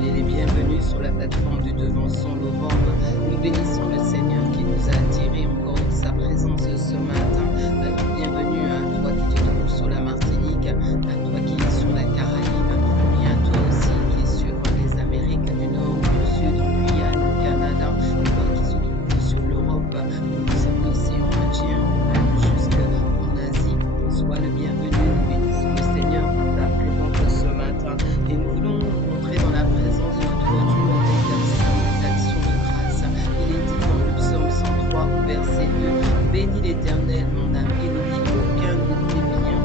soyez les bienvenus sur la plateforme du Devançons l'Aurore. Nous bénissons le Seigneur qui nous a attirés encore de sa présence ce matin. Alors bienvenue à toi qui te trouves sur la Martinique, à toi qui es sur la Caraïbe, et à toi aussi qui es sur les Amériques du Nord, du Sud, en Guyane, au Canada, et toi qui se trouve sur l'Europe, nous sommes l'océan Indien, même jusqu'en Asie. Sois le bienvenu, nous bénissons le Seigneur pour ta présence ce matin. Et nous voulons nous montrer dans la présence de notre Dieu avec des actions de grâce. Il est dit dans le psaume 103 au verset 2, bénis l'Éternel, mon âme, et n'oublie aucun de tes biens.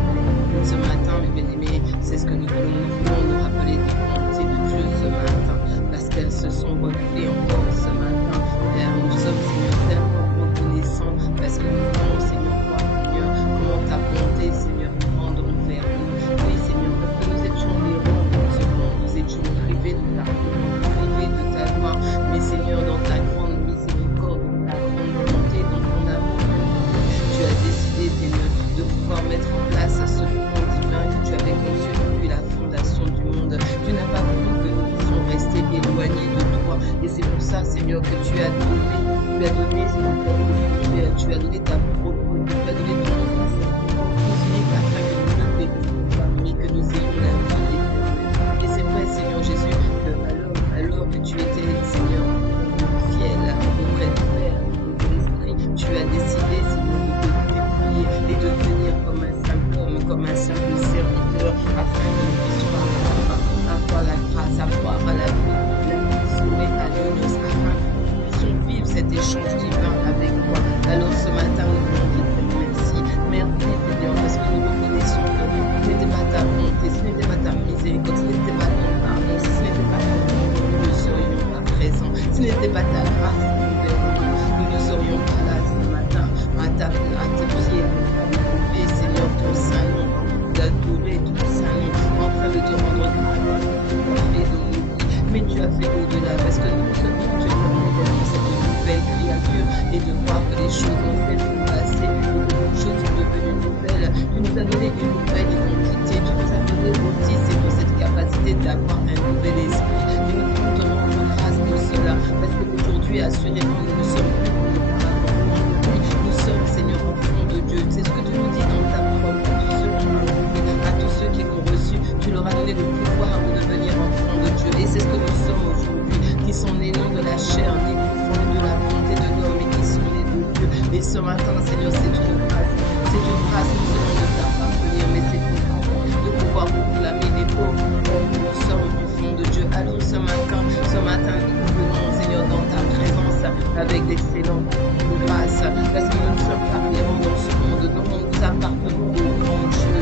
Ce matin, mes bien-aimés, c'est ce que nous voulons. Nous voulons nous rappeler des bontés de Dieu ce matin, parce qu'elles se sont renouvelées encore ce matin. Et nous sommes, Seigneur, tellement reconnaissants, parce que nous voulons, Seigneur, voir, Seigneur, comment ta bonté, Seigneur, nous rendre envers nous. Oui, Seigneur, parce que nous étions les rois de ce monde, nous étions privés de ta privés de ta gloire. Mais Seigneur, dans ta grande miséricorde, dans ta grande bonté, dans ton amour, tu as décidé, Seigneur, de pouvoir mettre en place ce plan divin que tu avais conçu depuis la fondation du monde. Tu n'as pas voulu que nous puissions rester éloignés de toi. Et c'est pour ça, Seigneur, que tu as donné, tu as donné ta propre, tu as donné ton fils, unique afin que nous ne périsions pas, mais que nous ayons la vie éternelle. Et c'est vrai, Seigneur Jésus, que alors que tu étais, Seigneur, fiel auprès du Père et de l'Esprit, tu as décidé, Seigneur, de te dépouiller et de venir comme un simple homme, comme un simple serviteur, afin que nous puissions avoir la grâce, avoir la vie, sauver à l'honneur, afin que nous puissions vivre cet échange divin avec toi. Alors ce matin, nous voulons te dire merci. Merci, Seigneur, parce que nous reconnaissons que ce n'était pas ta bonté, ce n'était pas ta miséricorde, ce n'était pas ton pardon, ce n'était pas ton amour, nous ne serions pas présents. Ce n'était pas ta grâce, nous ne serions pas là ce matin, à tes pieds, à Seigneur, ton saint nom, d'adorer ton saint nom, en train de te rendre grâce et de nous. Mais tu as fait au-delà, parce que nous sommes tu as permis d'être cette nouvelle créature et de voir que les choses ont fait passer, que les choses sont devenues nouvelles. Tu nous as donné une nouvelle identité, tu nous as donné aussi, c'est pour cette capacité d'avoir un nouvel esprit. Et nous voulons te rendre grâce pour cela, parce qu'aujourd'hui, assurément, nous ne sommes plus comme nous sommes, Seigneur, enfants de Dieu. C'est ce que tu nous dis dans ta parole, à tous ceux qui l'ont reçu, tu leur as donné le pouvoir de devenir enfants de Dieu. Et c'est ce que nous sommes aujourd'hui, qui sont nés non de la chair, ni du sang, ni de la volonté de l'homme, mais qui sont nés de Dieu. Et ce matin, Seigneur, c'est une grâce. C'est une grâce non seulement de t'appartenir, mais c'est une grâce de pouvoir proclamer les pauvres. Nous sommes du fond de Dieu. Alors ce matin, nous venons, Seigneur, dans ta présence avec d'excellentes grâces, parce que nous ne sommes pas errants dans ce monde, non, nous appartenons au grand Dieu,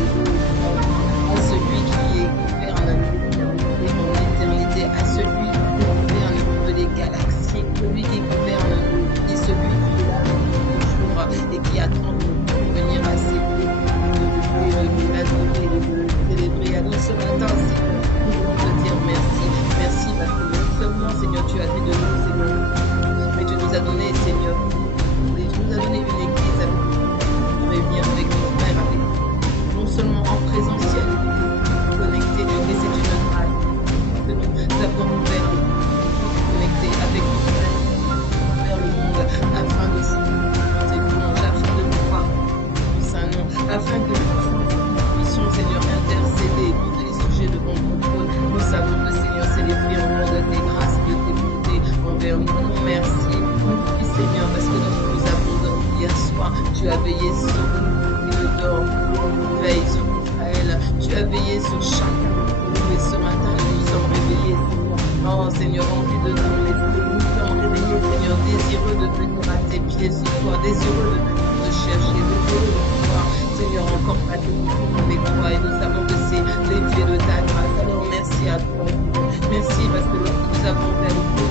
à celui qui gouverne l'éternité, en éternité, à celui qui gouverne toutes les galaxies, celui qui gouverne nous, et celui qui est là toujours et qui attend de venir à ses pieds, de l'adorer et de le célébrer. Alors ce matin, Seigneur, nous voulons te dire merci. Merci parce que non seulement, Seigneur, tu as fait de nous, Seigneur, mais tu nous as donné, Seigneur, et tu nous as donné une église avec nous réunir avec nos frères, avec nous, non seulement en présentiel, connectés, mais c'est une grâce que nous avons ouvert, connectés avec nos frères vers le monde, afin de tes louanges, afin de pouvoir du saint nom, afin que nous puissions, Seigneur, intercéder tous les sujets devant ton trône. Nous savons que, Seigneur, c'est l'effleurement de tes grâces, de tes bontés envers nous. Merci, merci, Seigneur, parce que nous avons dormi hier soir. Tu as veillé sur nous, et le dort, veille sur Israël. Tu as veillé sur chacun de nous, et ce matin, nous nous sommes réveillés, Seigneur. Oh, Seigneur, remplis de ton esprit, nous sommes réveillés, Seigneur, désireux de venir à tes pieds ce soir, désireux de te chercher, désireux de pouvoir, Seigneur, encore pratiquer avec toi, et nous savons que c'est l'effet de ta grâce. Alors, merci à toi, merci parce que lorsque nous avons fait le coup,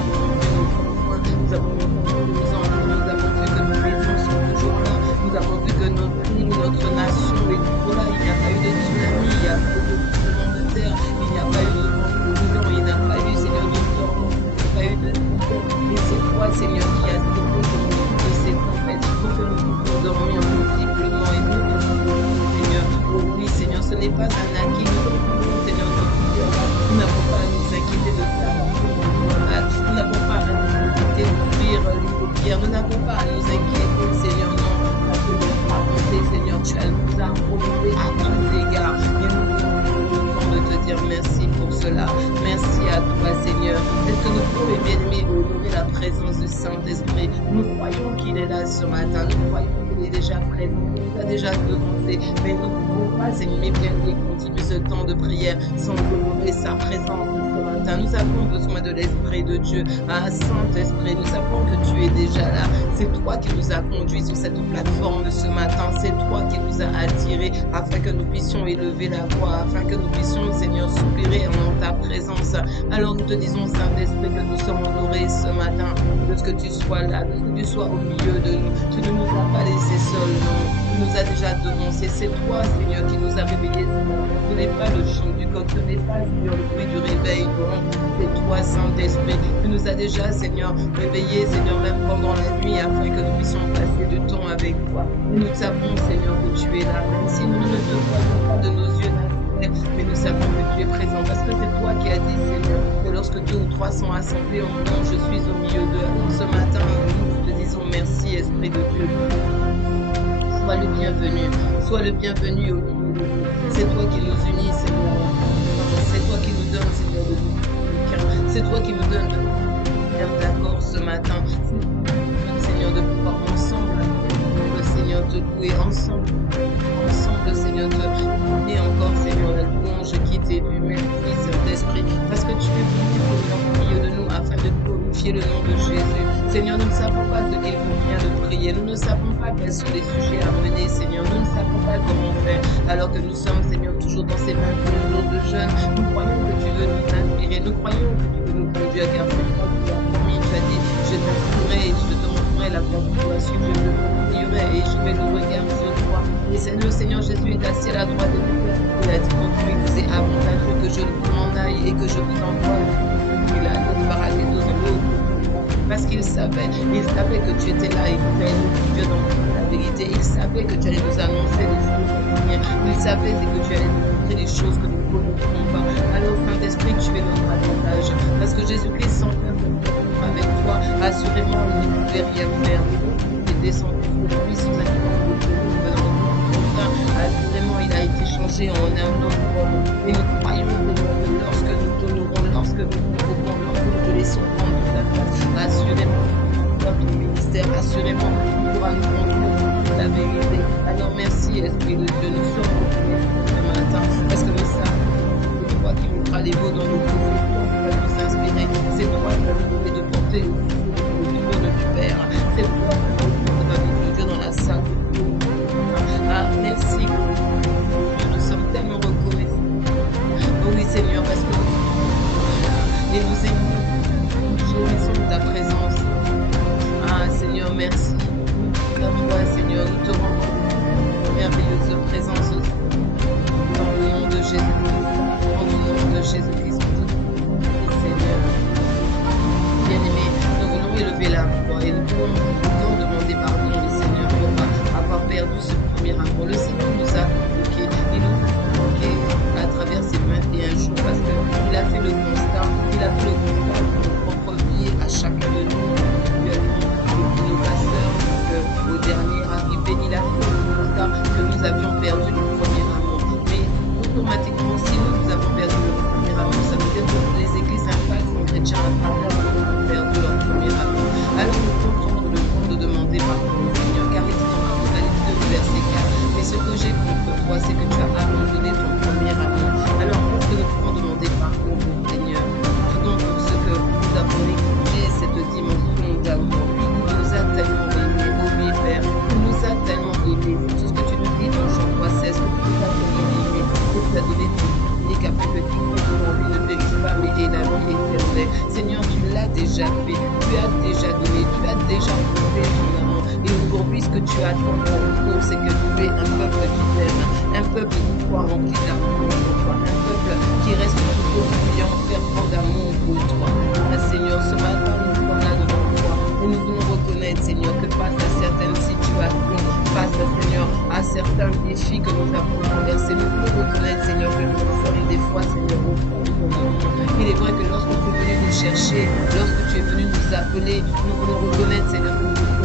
nous avons vu nos enfants, nous avons vu que nos maisons sont toujours là, nous avons vu que notre pays, notre nation est toujours là. Il n'y a pas eu de tsunami, il n'y a pas eu de tremblement de terre, il n'y a pas eu de vent dominant, il n'y a pas eu, Seigneur, de tornade, il n'y a pas eu de mais c'est toi, Seigneur, qui as stoppé de ces tempêtes pour que nous puissions dormir paisiblement et nous, Seigneur. Oh oui, Seigneur, ce n'est pas un acquis, nous sommes, Seigneur, nous n'avons pas à nous inquiéter de ça. Nous n'avons pas à nous inquiéter, Seigneur, non. Parce que notre volonté, Seigneur, tu as nous as proposé à tous égards. Et nous voulons de te dire merci pour cela. Merci à toi, Seigneur. Est-ce que nous pouvons, bien-aimés, honorer la présence du Saint-Esprit? Nous croyons qu'il est là ce matin. Nous croyons qu'il est déjà présent. Il nous a déjà devancé. Mais nous ne pouvons pas, Seigneur, bien-aimés, continuer ce temps de prière sans honorer sa présence ce matin. Nous avons besoin de l'Esprit de Dieu. Ah, Saint-Esprit, nous savons que tu es déjà là. C'est toi qui nous as conduits sur cette plateforme ce matin. C'est toi qui nous as attirés afin que nous puissions élever la voix, afin que nous puissions, Seigneur, soupirer en ta présence. Alors nous te disons, Saint-Esprit, que nous sommes honorés ce matin de ce que tu sois là, de ce que tu sois au milieu de nous. Tu ne nous as pas laissés seuls, non. Tu nous as déjà devancés. C'est toi, Seigneur, qui nous a réveillés. Ce n'est pas le chant du coq, ce n'est pas, Seigneur, le bruit du réveil, non. C'est toi, Saint-Esprit. Tu nous as déjà, Seigneur, réveillés, Seigneur, même pendant la nuit, afin que nous puissions passer du temps avec toi. Et nous savons, Seigneur, que tu es là, même si nous ne te voyons pas de nos yeux naturels, mais nous savons que tu es présent, parce que c'est toi qui as dit, Seigneur, que lorsque 2 ou 3 sont assemblés en mon nom, je suis au milieu d'eux. Alors ce matin, nous te disons merci, Esprit de Dieu. Sois le bienvenu, sois le bienvenu au milieu de nous. C'est toi qui nous unis, Seigneur. C'est toi qui nous donne, Seigneur, de nous. C'est toi qui nous donne de nous être d'accord ce matin. Seigneur, de pouvoir ensemble, Seigneur, te louer ensemble, Seigneur, te donner encore, Seigneur, la louange qui t'est due. Merci, Saint-Esprit, parce que tu es venu au milieu de nous afin de glorifier le nom de Jésus. Seigneur, nous ne savons pas ce qu'il convient de prier, nous ne savons pas quels sont les sujets à mener, Seigneur, nous ne savons pas comment faire, alors que nous sommes, Seigneur, toujours dans ces 21 jours de jeûne. Nous croyons que tu veux nous inspirer, nous croyons que tu veux nous conduire, car c'est toi qui as promis, tu as dit, je t'inspirerai et je te montrerai la voie que tu dois suivre, je te conduirai et je vais le regarder sur toi. Et le Seigneur Jésus est assis à la droite de Dieu. Il a dit, mon Dieu, c'est avantageux que je m'en aille et que je vous envoie. Il a dit, paradis parce qu'il savait que tu étais là et que tu allais nous conduire dans la vérité. Il savait que tu allais nous annoncer des choses à venir. Il savait que tu allais nous montrer des choses que nous ne connaissons pas. Alors, Saint-Esprit, tu es notre avantage. Parce que Jésus-Christ, sans faire avec toi, assurément, il ne pouvait rien faire. Il est descendu sur lui sous un assurément, il a été changé en un autre homme. Et nous croyons que lorsque nous t'honorons, lorsque nous t'invoquons, lorsque nous te laissons prendre toute la place, assurément, dans ton ministère, assurément, tu pourras nous conduire la vérité. Alors merci, Esprit de Dieu, nous sommes reconnaissants ce matin, parce que nous savons que c'est toi qui mettra les mots dans nos bouches, qui va nous inspirer. C'est toi qui va nous donner de porter le trône du Père. C'est toi qui va nous conduire dans la salle de Dieu. Ah, merci. Nous sommes tellement reconnaissants. Oh oui, Seigneur, parce que nous sommes là et nous aimons. Nous jouissons de ta présence. Ah, Seigneur, merci. À toi, Seigneur, nous te rendons une merveilleuse présence dans le nom de Jésus-Christ. Dans le nom de Jésus-Christ. Seigneur, bien-aimé, nous voulons élever la voix et nous voulons encore demander pardon, Seigneur, pour avoir perdu ce premier amour. Le Seigneur nous a convoqués, il nous a convoqués à travers ces 21 jours parce qu'il a fait le constat, de notre propre vie à chacun de nous, depuis nos pasteurs jusqu'au dernier arrivé. Il a fait le constat que nous avions perdu le premier amour. Mais automatiquement, si nous avons perdu le premier amour, ça veut dire que les églises impactent les chrétiens à travers ont perdu leur premier amour. Alors nous pouvons prendre le temps de demander pardon au Seigneur, car il dit dans Apocalypse 2, verset 4, mais ce que j'ai contre toi, c'est que tu as abandonné ton premier amour. Alors pour que nous pouvons demander pardon au Seigneur, tout pour ce que nous avons négligé cette dimension d'amour. Il nous a tellement aimés, oh oui Père, il nous a tellement aimés. Tout ce que tu nous dis dans Jean 3,16, que tu nous as tellement aimés, que tu as donné ton unique afin que quiconque en lui ne périsse pas, mais ait la vie éternelle. Seigneur, tu l'as déjà fait, tu as déjà donné, tu as déjà prouvé ton amour. Et aujourd'hui, ce que tu attends pour nous, c'est que tu es un peuple qui t'aime, un peuple qui soit rempli d'amour pour toi, un peuple qui reste toujours brillant, fervent d'amour pour toi. Ah, Seigneur, ce matin, nous sommes là devant toi et nous voulons reconnaître, Seigneur, que face à certaines situations, face, Seigneur, à certains défis que nous avons traversés, nous voulons reconnaître, Seigneur, que nous sommes des fois, Seigneur, au fond de ton amour. Il est vrai que lorsque tu es venu nous chercher, lorsque tu es venu nous appeler, nous voulons reconnaître, Seigneur, que nous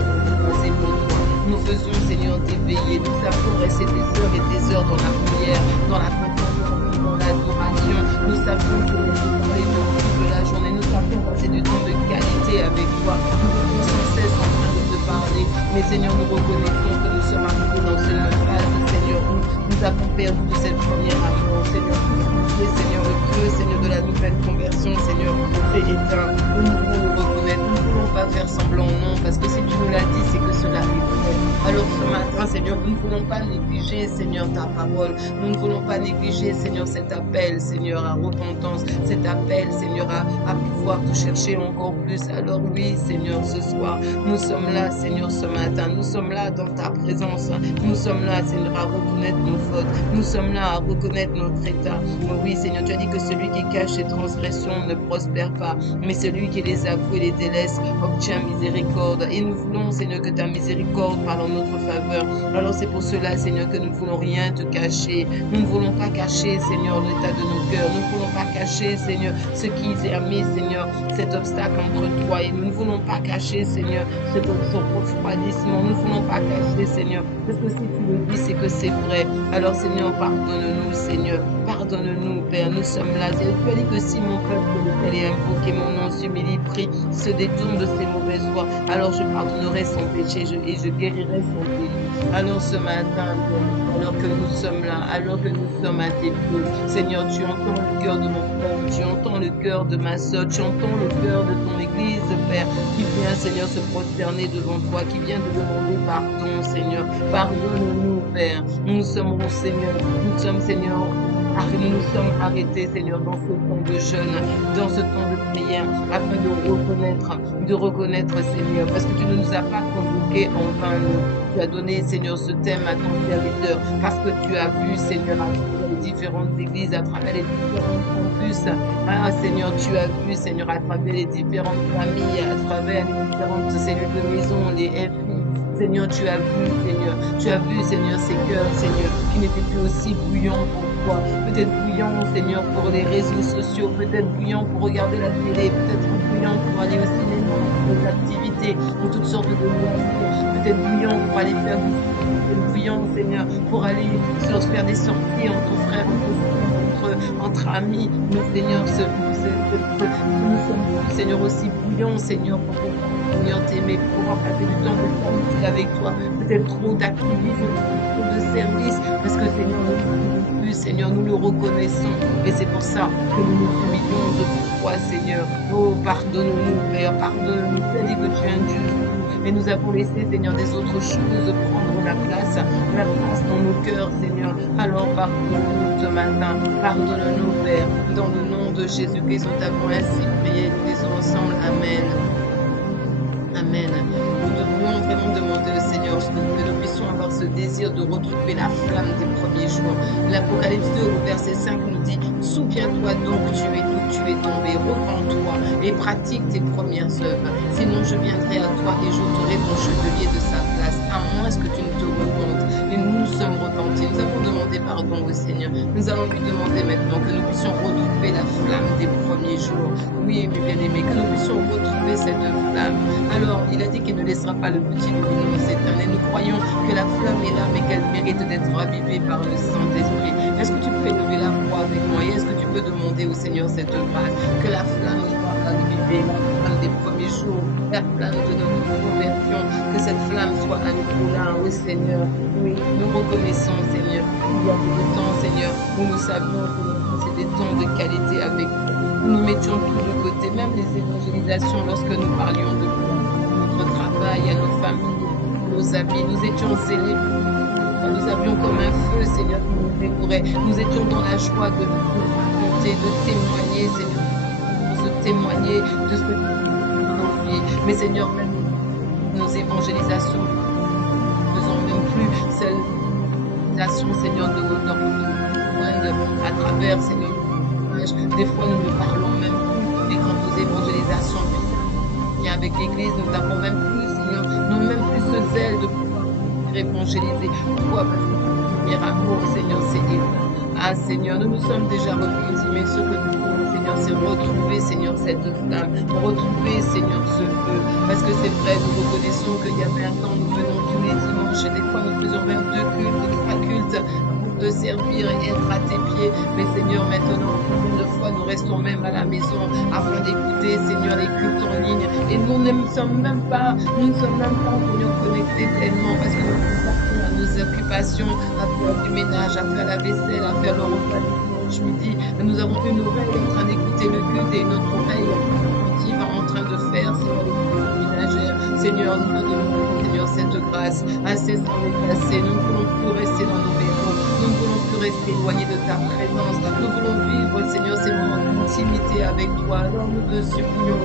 nous faisons, Seigneur, t'éveiller. Nous savons rester des heures et des heures dans la prière, dans la contemplation, dans l'adoration. Nous savons, Seigneur, parler de toute la journée. Nous savons passer du temps de qualité avec toi. Nous sommes sans cesse en train de te parler. Mais Seigneur, nous reconnaissons que nous sommes arrivés dans une phase, Seigneur, où nous avons perdu cette première amour. Seigneur, Seigneur, le feu, Seigneur, de la nouvelle conversion, Seigneur, c'est éteint. Nous voulons nous reconnaître. Nous ne voulons pas faire semblant, non, parce que si tu nous l'as dit, c'est que cela est vrai. Alors ce matin, Seigneur, nous ne voulons pas négliger, Seigneur, ta parole. Nous ne voulons pas négliger, Seigneur, cet appel, Seigneur, à repentance, cet appel, Seigneur, à pouvoir te chercher encore plus. Alors oui, Seigneur, ce soir, nous sommes là, Seigneur, ce matin. Nous sommes là dans ta présence. Nous sommes là, Seigneur, à reconnaître nos fautes. Nous sommes là à reconnaître notre état. Oui, Seigneur, tu as dit que celui qui cache ses transgressions ne prospère pas, mais celui qui les avoue et les délaisse obtient miséricorde. Et nous voulons, Seigneur, que ta miséricorde parle en notre faveur. Alors c'est pour cela, Seigneur, que nous ne voulons rien te cacher. Nous ne voulons pas cacher, Seigneur, l'état de nos cœurs. Nous ne voulons pas cacher, Seigneur, ce qui a mis, Seigneur, cet obstacle entre toi et nous. Nous ne voulons pas cacher, Seigneur, ce refroidissement. Nous ne voulons pas cacher, Seigneur, parce que si tu le dis, c'est que c'est vrai. Alors, Seigneur, pardonne-nous, Seigneur. Pardonne-nous, Père. Nous sommes là. Tu as dit que si mon peuple lequel est invoqué, mon nom s'humilie, prie, se détourne de ses mauvaises voies, alors je pardonnerai son péché et je guérirai son péché. Alors ce matin, alors que nous sommes là, alors que nous sommes à tes pieds, Seigneur, tu entends le cœur de mon frère, tu entends le cœur de ma soeur, tu entends le cœur de ton église, Père, qui vient, Seigneur, se prosterner devant toi, qui vient te demander pardon, Seigneur. Pardonne-nous, Père. Nous sommes, Seigneur, nous sommes, Seigneur, nous nous sommes arrêtés, Seigneur, dans ce temps de jeûne, dans ce temps de prière, afin de reconnaître, Seigneur, parce que tu ne nous as pas convoqués en vain. Tu as donné, Seigneur, ce thème à ton serviteur, parce que tu as vu, Seigneur, à travers les différentes églises, à travers les différents campus. Ah, Seigneur, tu as vu, Seigneur, à travers les différentes familles, à travers les différentes cellules de maison, les FI. Seigneur, tu as vu, Seigneur, ces cœurs, Seigneur, qui n'étaient plus aussi bouillants pour toi. Peut-être bouillants, Seigneur, pour les réseaux sociaux, peut-être bouillants pour regarder la télé, peut-être bouillants pour aller au cinéma, pour des activités, pour toutes sortes de loisirs, peut-être bouillants pour aller faire des peut-être bouillants, Seigneur, pour aller faire des sorties entre frères, entre amis. Mais Seigneur, nous sommes, Seigneur, aussi bouillants, Seigneur, pour pouvoir, Seigneur, t'aimer, pour pouvoir passer du temps de qualité avec toi. Peut-être trop d'activisme, trop de service, parce que Seigneur, nous ne pouvons plus, Seigneur, nous le reconnaissons. Et c'est pour ça que nous nous humilions devant toi, Seigneur. Oh, pardonne-nous, Père, pardonne-nous. Tu as dit que tu es un Dieu. Et nous avons laissé, Seigneur, des autres choses prendre la place dans nos cœurs, Seigneur. Alors pardonne-nous ce matin, pardonne-nous, Père, dans le nom de Jésus-Christ, nous t'avons ainsi prié, nous disons ensemble, Amen. Amen. Nous devons vraiment demander au Seigneur que nous puissions avoir ce désir de retrouver la flamme des premiers jours. L'Apocalypse 2 au verset 5 nous dit « Souviens-toi donc, tu es d'où tu es tombé, repens-toi et pratique tes premières œuvres. Sinon je viendrai à toi et j'ôterai ton chevalier de sa place, à moins que tu ne te repentes. » Et nous nous sommes repentis, nous avons demandé pardon au Seigneur. Nous allons lui demander maintenant que nous puissions retrouver la flamme des premiers jours. Oui, mes bien-aimés, que nous puissions retrouver cette flamme. Alors, il a dit qu'il ne laissera pas le petit lumineux s'éteindre. Et nous croyons que la flamme est là, mais qu'elle mérite d'être ravivée par le Saint-Esprit. Est-ce que tu peux lever la voix avec moi et est-ce que tu peux demander au Seigneur cette grâce, que la flamme soit ravivée, la flamme des premiers jours, la flamme de notre conversion, que cette flamme soit à nouveau là, au Seigneur. Oui, nous reconnaissons, Seigneur, il y a beaucoup de temps, Seigneur, où nous savions, Seigneur, que c'est des temps de qualité avec toi. Nous mettions tout de côté, même les évangélisations, lorsque nous parlions de notre travail, à nos familles, nos amis, nous étions zélés. Nous avions comme un feu, Seigneur, qui nous dévorait. Nous étions dans la joie de raconter, de témoigner, Seigneur, de témoigner de ce que tu fais dans nos vies. Mais Seigneur, même nos évangélisations, nous ne faisons même plus celles Seigneur, de notre à travers, Seigneur, des fois nous ne parlons même plus. Et quant aux évangélisations, et avec l'Église, nous n'avons même plus, Seigneur, nous n'avons même plus ce zèle de pouvoir évangéliser. Pourquoi? Parce que le premier amour, Seigneur, c'est éteint. Ah, Seigneur, nous nous sommes déjà repentis, mais ce que nous voulons, Seigneur, c'est retrouver, Seigneur, cette flamme, retrouver, Seigneur, ce feu. Parce que c'est vrai, nous reconnaissons qu'il y avait un temps, nous venons tous les dimanches dimanche. Des fois, nous faisons même 2 cultes, 3 cultes pour te servir et être à tes pieds. Mais Seigneur, maintenant, combien de fois nous restons même à la maison afin d'écouter, Seigneur, les cultes en ligne. Et nous ne sommes même pas, venus connecter pleinement parce que nous sommes partis à nos occupations, à faire du ménage, à faire la vaisselle, à faire le repas du dimanche midi. Nous avons une oreille en train d'écouter le culte et une autre oreille attentive en train de faire, Seigneur, les cultes ménagères. Seigneur, nous te demandons, Seigneur, cette grâce assez sans déplacer. Nous ne voulons plus rester dans nos maisons. Nous ne voulons plus rester éloignés de ta présence. Nous voulons vivre, Seigneur, ces moments d'intimité avec toi. Alors nous te supplions,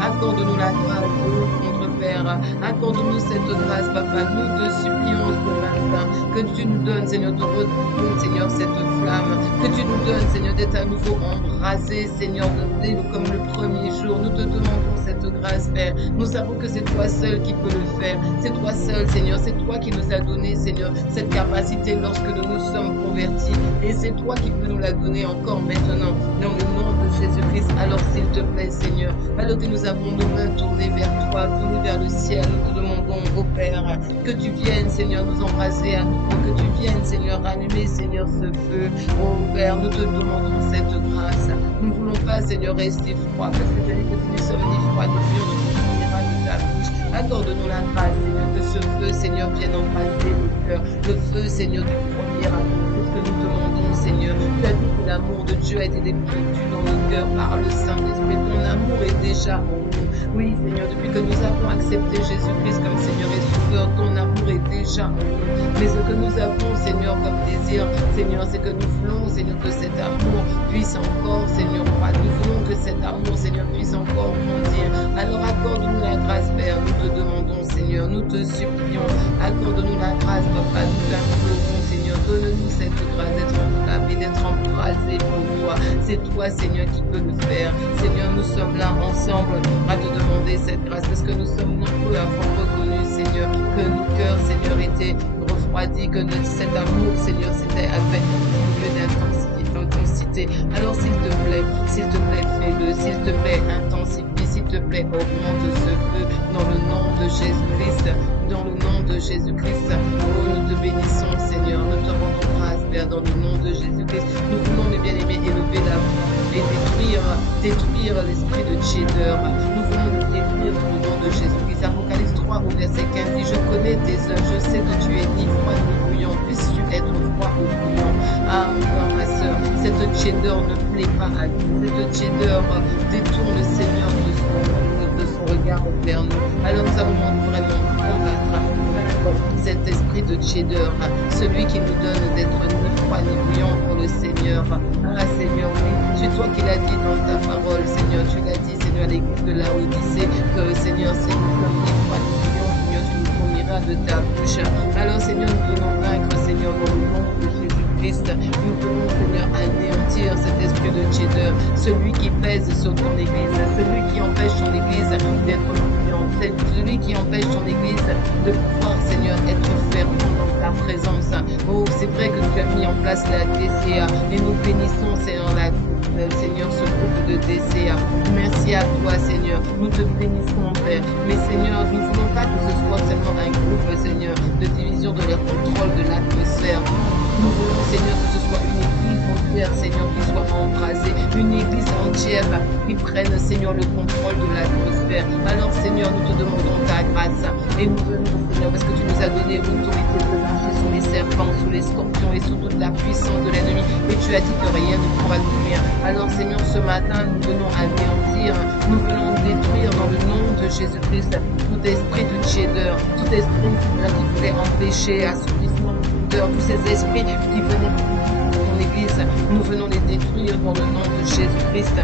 accorde-nous la grâce, notre Père. Accorde-nous cette grâce, Papa. Nous te supplions ce matin que tu nous donnes, Seigneur, de retrouver, Seigneur, cette flamme. Que tu nous donnes, Seigneur, d'être à nouveau embrasé, Seigneur, comme le premier jour. Nous te demandons cette grâce, Père. Nous savons que c'est toi seul qui peux le faire. C'est toi seul, Seigneur. C'est toi qui nous as donné, Seigneur, cette capacité lorsque nous nous sommes convertis. Et c'est toi qui peux nous la donner encore maintenant. Dans le nom de Jésus-Christ. Alors, s'il te plaît, Seigneur, alors que nous avons nos mains tournées vers toi, tournées vers le ciel, nous te demandons, ô Père, que tu viennes, Seigneur, nous embrasser à nouveau, que tu viennes, Seigneur, rallumer, Seigneur, ce feu. Ô Père, nous te demandons cette grâce. Nous ne voulons pas, Seigneur, rester froid, parce que tu as dit que si nous sommes ni froids ni purs, tu nous fourniras de ta bouche. Accorde-nous la grâce, Seigneur, que ce feu, Seigneur, vienne embrasser nos cœurs. Le feu, Seigneur, du premier amour. C'est ce que nous demandons, Seigneur. Tu as dit que l'amour de Dieu a été défendu dans nos cœurs par le Saint-Esprit. Ton amour est déjà en nous. Oui, Seigneur, depuis que nous avons accepté Jésus-Christ comme Seigneur et Sauveur, ton amour est déjà en nous. Mais ce que nous avons, Seigneur, comme désir, Seigneur, c'est que nous voulons, Seigneur, que cet amour puisse encore, Seigneur, croître. Nous voulons que cet amour, Seigneur, puisse encore grandir. Alors accorde-nous la grâce, Père. Nous te demandons, Seigneur, nous te supplions. Accorde-nous la grâce, Papa. Nous t'implorons, Seigneur. Donne-nous cette grâce d'être enflammé, d'être embrasé pour toi. C'est toi, Seigneur, qui peux le faire. Seigneur, nous sommes là ensemble à te demander cette grâce parce que nous sommes nombreux à avoir reconnu, Seigneur, que nos cœurs, Seigneur, étaient refroidis, que cet amour, Seigneur, c'était avec diminué d'intensité. Alors, s'il te plaît, fais-le. S'il te plaît, intensifie. S'il te plaît, augmente ce feu dans le nom de Jésus-Christ. Dans le nom de Jésus-Christ. Oh, nous te bénissons, Seigneur. Nous te rendons grâce, Père, dans le nom de Jésus-Christ. Nous voulons, mes bien-aimés, élever la voix et détruire l'esprit de tiédeur. Nous voulons le détruire dans le nom de Jésus-Christ. Apocalypse 3 au verset 15 dit: je connais tes œuvres, je sais que tu es ni froid ni bouillant. Puisses-tu être froid ou bouillant? Ah, mon frère, ma soeur, cette tiédeur ne plaît pas à Dieu. Cette tiédeur détourne le Seigneur de son regard vers nous. Alors nous allons vraiment combattre cet esprit de tiédeur, celui qui nous donne d'être ni froid ni bouillant pour le Seigneur. Ah, Seigneur, oui, c'est toi qui l'as dit dans ta parole, Seigneur. Tu l'as dit, Seigneur, à l'église de la Odyssée, que, Seigneur, c'est nous sommes ni froid ni bouillant, Seigneur, tu nous fourniras de ta bouche. Alors, Seigneur, nous voulons vaincre, Seigneur, dans le nom de Jésus-Christ. Nous voulons, Seigneur, anéantir cet esprit de tiédeur, celui qui pèse sur ton église, celui qui empêche ton église d'être bouillante, celui qui empêche ton église de pouvoir, Seigneur, être ferme dans ta présence. Oh, c'est vrai que tu as mis en place la DCA et nous bénissons, Seigneur, ce groupe de DCA. Merci à toi, Seigneur. Nous te bénissons, Père. Mais, Seigneur, nous ne voulons pas que ce soit seulement un groupe, Seigneur, de division de leur contrôle de l'atmosphère. Nous voulons, Seigneur, que ce soit une église entière, Seigneur, qui soit embrasée, une église entière qui prenne, Seigneur, le contrôle de l'atmosphère. Alors, Seigneur, nous te demandons ta grâce et nous venons, Seigneur, parce que tu nous as donné l'autorité de marcher sous les serpents, sous les scorpions et sous toute la puissance de l'ennemi. Et tu as dit que rien ne pourra nous nuire. Alors, Seigneur, ce matin, nous venons anéantir, nous venons détruire dans le nom de Jésus-Christ tout esprit de tiédeur, tout esprit, Seigneur, qui voulait empêcher assouplissement de tous ces esprits qui venaient dans ton église. Nous venons les détruire dans le nom de Jésus-Christ.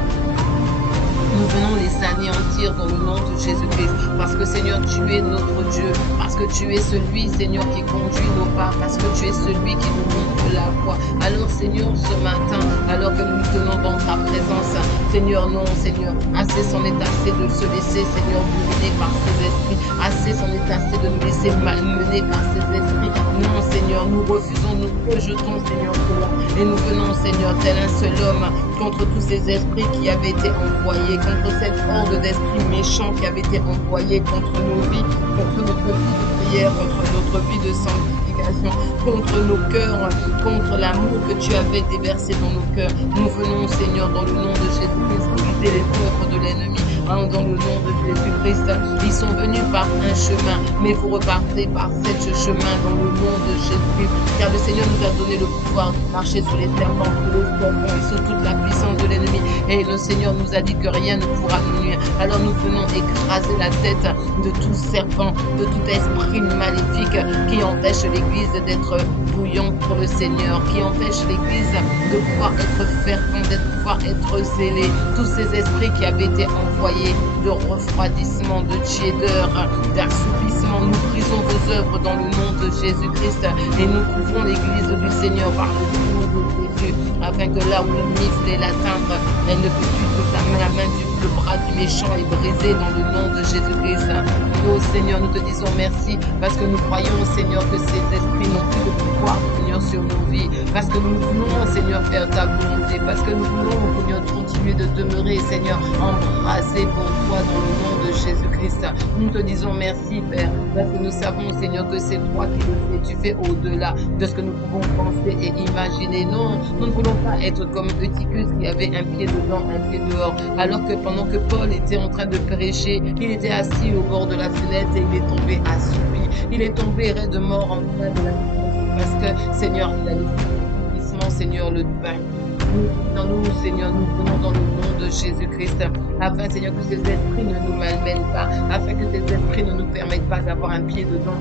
Nous venons les anéantir dans le nom de Jésus-Christ. Parce que, Seigneur, tu es notre Dieu. Parce que tu es celui, Seigneur, qui conduit nos pas. Parce que tu es celui qui nous montre la voie. Alors, Seigneur, ce matin, alors que nous tenons dans ta présence. Seigneur, non, Seigneur, assez c'en est assez de se laisser, Seigneur, brûler par ces esprits. Assez c'en est assez de nous laisser malmener par ces esprits. Non, Seigneur, nous refusons, nous rejetons, Seigneur, cela. Et nous venons, Seigneur, tel un seul homme, contre tous ces esprits qui avaient été envoyés, contre cette horde d'esprits méchants qui avait été envoyée contre nos vies, contre notre vie de prière, contre notre vie de sanctification, contre nos cœurs, contre l'amour que tu avais déversé dans nos cœurs. Nous venons, Seigneur, dans le nom de Jésus-Christ, briser les œuvres de l'ennemi, dans le nom de Jésus-Christ. Ils sont venus par un chemin, mais vous repartez par sept chemins dans le nom de Jésus-Christ, car le Seigneur nous a donné le pouvoir de marcher sur les serpents, sur les scorpions et sur toute la puissance de l'ennemi. Et le Seigneur nous a dit que rien ne pourra nous nuire. Alors nous venons écraser la tête de tout serpent, de tout esprit maléfique qui empêche l'Église d'être bouillante pour le Seigneur, qui empêche l'Église de pouvoir être fervente, de pouvoir être zélée. Tous ces esprits qui avaient été envoyés de refroidissement, de tiédeur, d'assoupissement, nous brisons vos œuvres dans le nom de Jésus-Christ et nous couvrons l'Église du Seigneur par le nom de Jésus, afin que là où l'ennemi voulait l'atteindre, elle ne peut plus que la main le bras du méchant est brisé dans le nom de Jésus-Christ. Oh Seigneur, nous te disons merci parce que nous croyons, Seigneur, que ces esprits n'ont plus de pouvoir, Seigneur, sur nos vies. Parce que nous voulons, Seigneur, faire ta volonté. Parce que nous voulons, Seigneur, continuer de demeurer, Seigneur, embrasés pour toi dans le nom de Jésus-Christ. Nous te disons merci, Père, parce que nous savons, Seigneur, que c'est toi qui le fais. Tu fais au-delà de ce que nous pouvons penser et imaginer. Non, nous ne voulons pas être comme Eutychus qui avait un pied dedans, un pied dehors. Alors que pendant que Paul était en train de prêcher, il était assis au bord de la fenêtre et il est tombé assoupi. Il est tombé raide de mort en train de la fenêtre parce que, Seigneur, il a laissé Seigneur, le pain. Nous, Seigneur, nous venons dans le nom de Jésus-Christ, afin, Seigneur, que ces esprits ne nous malmènent pas, afin que ces esprits ne nous permettent pas d'avoir un pied dedans,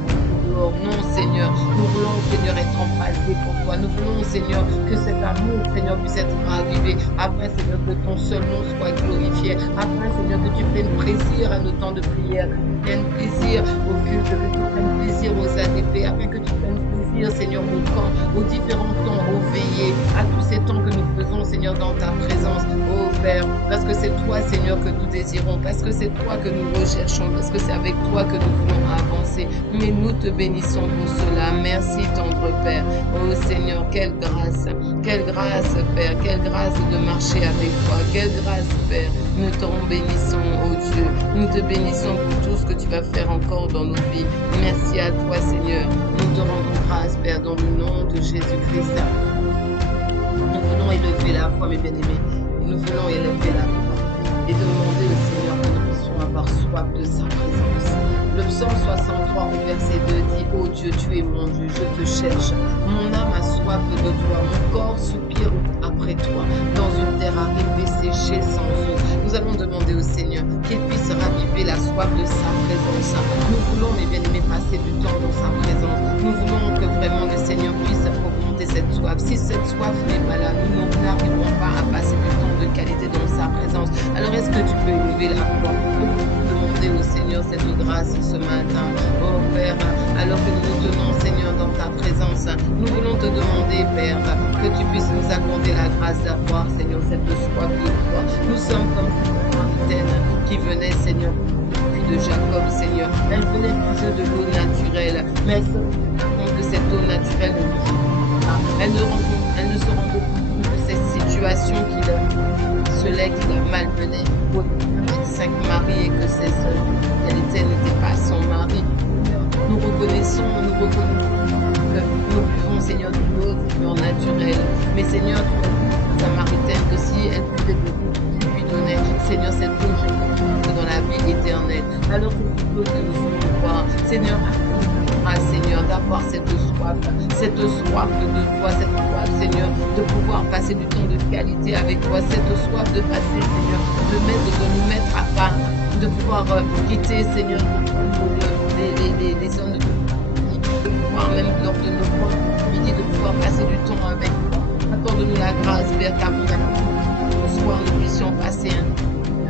dehors. Non, Seigneur, nous voulons, Seigneur, être embrasés pour toi. Nous voulons, Seigneur, que cet amour, Seigneur, puisse être ravivé, afin, Seigneur, que ton seul nom soit glorifié, afin, Seigneur, que tu prennes plaisir à nos temps de prière, que tu prennes plaisir au culte, que tu prennes plaisir aux ADP, afin que tu prennes plaisir, Seigneur, au camp, aux différents temps, aux veillées, à tous ces temps que nous faisons, Seigneur, dans ta présence, oh Père, parce que c'est toi, Seigneur, que nous désirons, parce que c'est toi que nous recherchons, parce que c'est avec toi que nous voulons avancer. Mais nous te bénissons pour cela. Merci, tendre Père. Oh Seigneur, quelle grâce, Père, quelle grâce de marcher avec toi, quelle grâce, Père. Nous t'en bénissons, oh Dieu. Nous te bénissons pour tout ce que tu vas faire encore dans nos vies. Merci à toi, Seigneur. Nous te rendons grâce, Père, dans le nom de Jésus-Christ. Nous voulons élever la foi, mes bien-aimés. Nous voulons élever la foi et demander au Seigneur que nous puissions avoir soif de sa présence. Le psaume 63 au verset 2 dit « Ô Dieu, tu es mon Dieu, je te cherche. Mon âme a soif de toi, mon corps soupire après toi, dans une terre aride desséchée sans eau. » Nous allons demander au Seigneur qu'il puisse raviver la soif de sa présence. Nous voulons, mes bien-aimés, passer du temps dans sa présence. Nous voulons que vraiment le Seigneur puisse augmenter cette soif. Si cette soif n'est pas là, nous n'arriverons pas à passer du temps de qualité dans sa présence. Alors est-ce que tu peux élever la voix pour demander au Seigneur cette grâce ce matin? Oh Père, alors que nous nous tenons, Seigneur, dans ta présence, nous voulons te demander, Père, que tu puisses nous accorder la grâce d'avoir, Seigneur, cette soif de toi. Nous sommes comme cette Samaritaine qui venait, Seigneur, de Jacob, Seigneur. Elle venait puiser de l'eau naturelle, mais elle se rend compte que cette eau naturelle ne lui suffit pas. Elle ne se rend pas compte de cette situation ce lait qu'il a malmené avec 5 maris et que qu'elle n'était pas son mari. Nous reconnaissons que nous buvons, Seigneur, de l'eau, Seigneur, naturelle. Mais Seigneur, tu as Samaritaine que si elle pouvait de l'eau, tu lui donnais, Seigneur, cette eau, je dans la vie éternelle. Alors que c'est l'eau que nous voulons boire, Seigneur, Seigneur, d'avoir cette soif de toi, cette soif, Seigneur, de pouvoir passer du temps de qualité avec toi, cette soif de passer, Seigneur, de nous mettre à part, de pouvoir quitter, Seigneur, les zones de pouvoir même lors de nos points midi, de pouvoir passer du temps avec toi. Accorde-nous la grâce, Père, qu'avant ce soir, nous puissions passer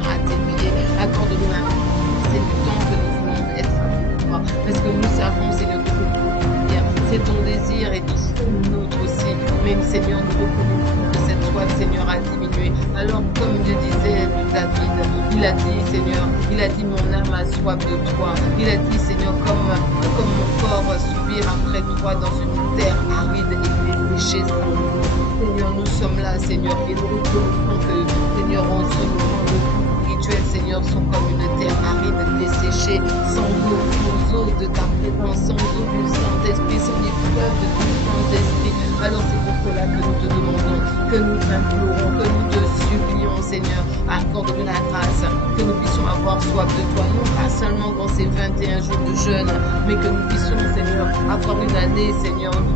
à tes pieds. Accorde-nous la grâce, c'est du temps que nous voulons être avec toi, parce que nous savons, Seigneur, que c'est ton désir et ton nôtre aussi. Mais Seigneur, nous reconnaissons que cette soif soif, Seigneur, a diminué. Alors, comme je disais David, il a dit, Seigneur, il a dit, mon âme a soif de toi. Il a dit, Seigneur, comme mon corps soupire après toi dans une terre aride et desséchée sans eau. Seigneur, nous sommes là, Seigneur, et nous reconnaissons que, Seigneur, en ce moment, nos spirituels, Seigneur, sont comme une terre aride, desséchée, sans eau de ta présence, sans eau du Saint-Esprit, sans les fleuves de ton Saint-Esprit. Alors c'est pour cela que nous te demandons, que nous t'implorons, que nous te supplions, Seigneur, accorde-nous la grâce, que nous puissions avoir soif de toi, non pas seulement dans ces 21 jours de jeûne, mais que nous puissions, Seigneur, avoir une année, Seigneur, où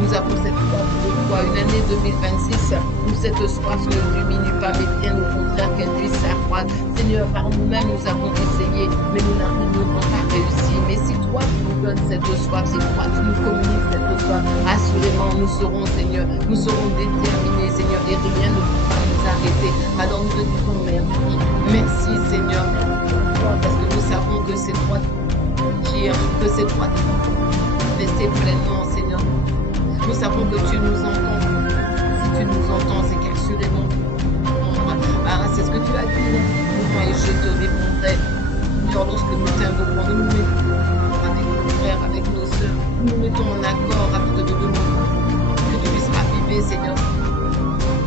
nous avons cette soif de toi, une année 2026, où cette soif ne diminue pas, mais bien au contraire qu'elle puisse s'accroître. Seigneur, par nous-mêmes, nous avons essayé, mais nous n'avons pas réussi. Mais si toi, tu nous donnes cette soif, si toi, tu nous communiques cette soif, assurément, nous serons, Seigneur, nous serons déterminés, Seigneur, et rien ne pourra nous arrêter. Alors nous te disons merci. Merci, Seigneur, parce que nous savons que c'est toi qui agis, que c'est toi qui manifester pleinement, Seigneur. Nous savons que tu nous entends. Si tu nous entends, c'est qu'assurément, c'est ce que tu as dit. Moi, et je te répondrai. Seigneur, lorsque nous t'invoquons, nous nous mettons avec nos frères, avec nos sœurs, nous nous mettons en accord avec de demander que tu puisses raviver, Seigneur,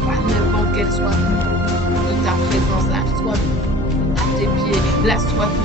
par n'importe quelle soit de ta présence, la soif à tes pieds, la soif de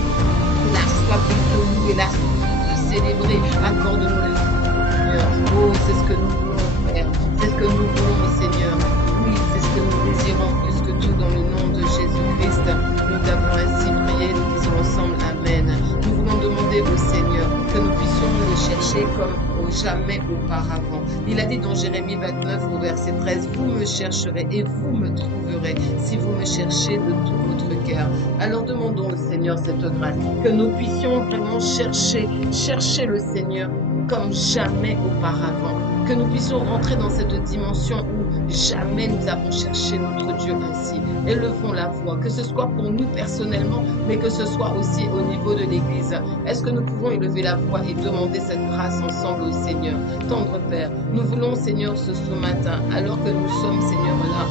te louer, la soif de célébrer. Accorde-nous le Seigneur. Oh, c'est ce que nous voulons faire, c'est ce que nous voulons, Seigneur. Oui, c'est ce que nous désirons plus que tout dans le nom de Jésus-Christ. Nous t'avons ainsi prié, nous disons ensemble Amen. Nous voulons demander au Seigneur que nous puissions le chercher comme jamais auparavant. Il a dit dans Jérémie 29 au verset 13, vous me chercherez et vous me trouverez si vous me cherchez de tout votre cœur. Alors demandons au Seigneur cette grâce, que nous puissions vraiment chercher le Seigneur comme jamais auparavant. Que nous puissions rentrer dans cette dimension où jamais nous avons cherché notre Dieu ainsi. Élevons la voix, que ce soit pour nous personnellement, mais que ce soit aussi au niveau de l'Église. Est-ce que nous pouvons élever la voix et demander cette grâce ensemble au Seigneur? Tendre Père, nous voulons, Seigneur, ce matin, alors que nous sommes, Seigneur, là,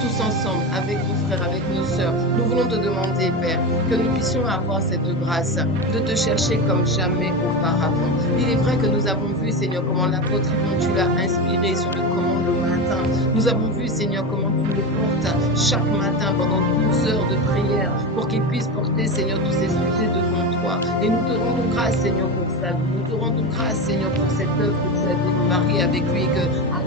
tous ensemble, avec nos frères, avec nos sœurs, nous voulons te demander, Père, que nous puissions avoir cette grâce de te chercher comme jamais auparavant. Il est vrai que nous avons vu, Seigneur, comment l'apôtre Yvon, tu l'as inspiré sur le commande le matin. Nous avons vu, Seigneur, comment tu le portes chaque matin pendant 12 heures de prière pour qu'il puisse porter, Seigneur, tous ces sujets devant toi. Et nous te rendons grâce, Seigneur, pour ça. Nous te rendons grâce, Seigneur, pour cette œuvre que tu as démarrée avec lui, que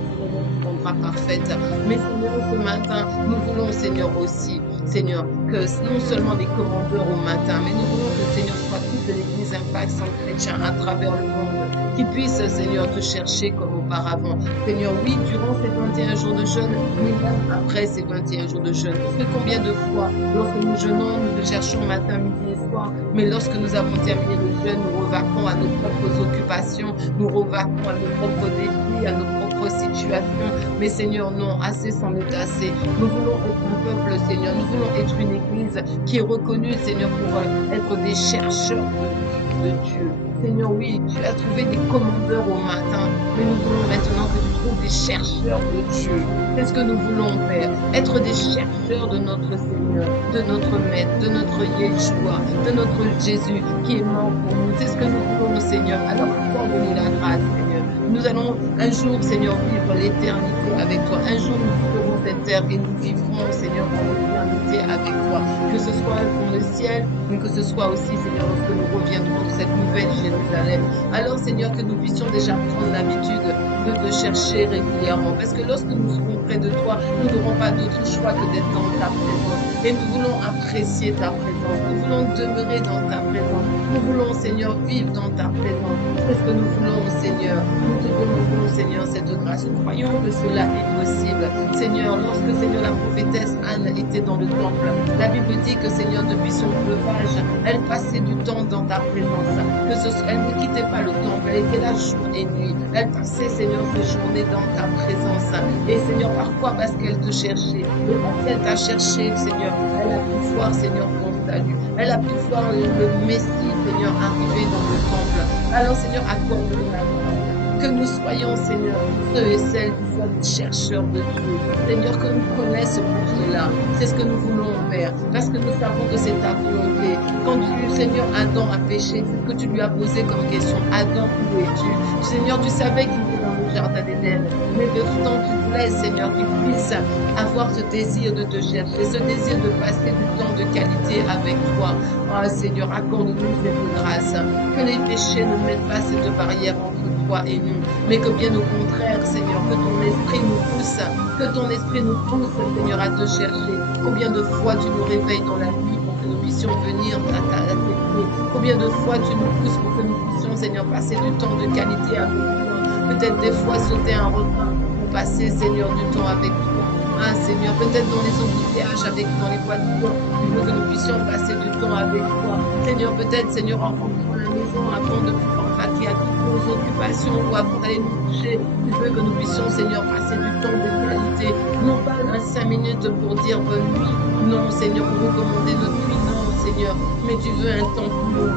parfaite. Mais Seigneur, ce matin, nous voulons, Seigneur, aussi, Seigneur, que non seulement des commandeurs au matin, mais nous voulons que, Seigneur, soit toute l'Église Impact sans chrétien à travers le monde, qui puisse, Seigneur, te chercher comme auparavant. Seigneur, oui, durant ces 21 jours de jeûne, mais même après ces 21 jours de jeûne. Parce que combien de fois, lorsque nous jeûnons, nous te cherchons matin, midi et soir, mais lorsque nous avons terminé le jeûne, nous revaquons à nos propres occupations, nous revaquons à nos propres défis, à nos propres situations. Mais Seigneur, non, assez c'en est assez. Nous voulons être un peuple, Seigneur. Nous voulons être une église qui est reconnue, Seigneur, pour être des chercheurs de Dieu. Seigneur, oui, tu as trouvé des commandeurs au matin, mais nous voulons maintenant que tu trouves des chercheurs de Dieu. C'est ce que nous voulons, Père. Être des chercheurs de notre Seigneur, de notre Maître, de notre Yeshua, de notre Jésus qui est mort pour nous. C'est ce que nous voulons, Seigneur. Alors, accorde-nous la grâce, Seigneur. Nous allons un jour, Seigneur, vivre l'éternité avec toi. Un jour, nous quitterons cette terre et nous vivrons, Seigneur, dans l'éternité avec toi. Que ce soit dans le ciel, mais que ce soit aussi, Seigneur, lorsque nous reviendrons de cette nouvelle Jérusalem. Alors, Seigneur, que nous puissions déjà prendre l'habitude de te chercher régulièrement. Parce que lorsque nous serons près de toi, nous n'aurons pas d'autre choix que d'être dans ta présence. Et nous voulons apprécier ta présence. Nous voulons demeurer dans ta présence. Nous voulons, Seigneur, vivre dans ta présence. C'est ce que nous voulons, Seigneur. Nous te demandons, Seigneur, cette grâce. Nous croyons que cela est possible. Seigneur, lorsque, Seigneur, la prophétesse Anne était dans le temple, la Bible dit que, Seigneur, depuis son veuvage, elle passait du temps dans ta présence. Elle ne quittait pas le temple. Elle était là jour et nuit. Elle passait, Seigneur, ses journées dans ta présence. Et, Seigneur, pourquoi? Parce qu'elle te cherchait. Et parce qu'elle t'a cherché, Seigneur, elle a pu voir, Seigneur, ton salut. Elle a pu voir le Messie, Seigneur, arriver dans le temple. Alors, Seigneur, accorde-nous la grâce Que nous soyons, Seigneur, ceux et celles qui soient des chercheurs de Dieu. Seigneur, que nous connaissions pour cela. C'est ce que nous voulons, Père, parce que nous savons que c'est ta volonté. Quand tu, Seigneur, Adam a péché, c'est ce que tu lui as posé comme question. Adam, où es-tu? Seigneur, tu savais qu'il était dans le jardin d'Éden. Mais de temps, tu voulais, Seigneur, qu'il puisse avoir ce désir de te chercher, ce désir de passer du temps de qualité avec toi. Ah, Seigneur, accorde-nous cette grâce. Que les péchés ne mettent pas cette barrière entre toi et nous, mais que bien au contraire, Seigneur, que ton esprit nous pousse, Seigneur, à te chercher. Combien de fois tu nous réveilles dans la nuit pour que nous puissions venir à tes pieds. Combien de fois tu nous pousses pour que nous puissions, Seigneur, passer du temps de qualité avec toi. Peut-être des fois sauter un repas pour passer, Seigneur, du temps avec toi. Ah, Seigneur, peut-être dans les embouteillages, dans les voitures, tu veux que nous puissions passer du temps avec toi. Seigneur, peut-être, Seigneur, en rentrant à la maison, avant de pouvoir vaquer à toutes nos occupations ou avant d'aller nous coucher, tu veux que nous puissions, Seigneur, passer du temps de qualité. Non pas 5 minutes pour dire bonne nuit, non, Seigneur, pour recommander notre nuit, non, Seigneur, mais tu veux un temps plus long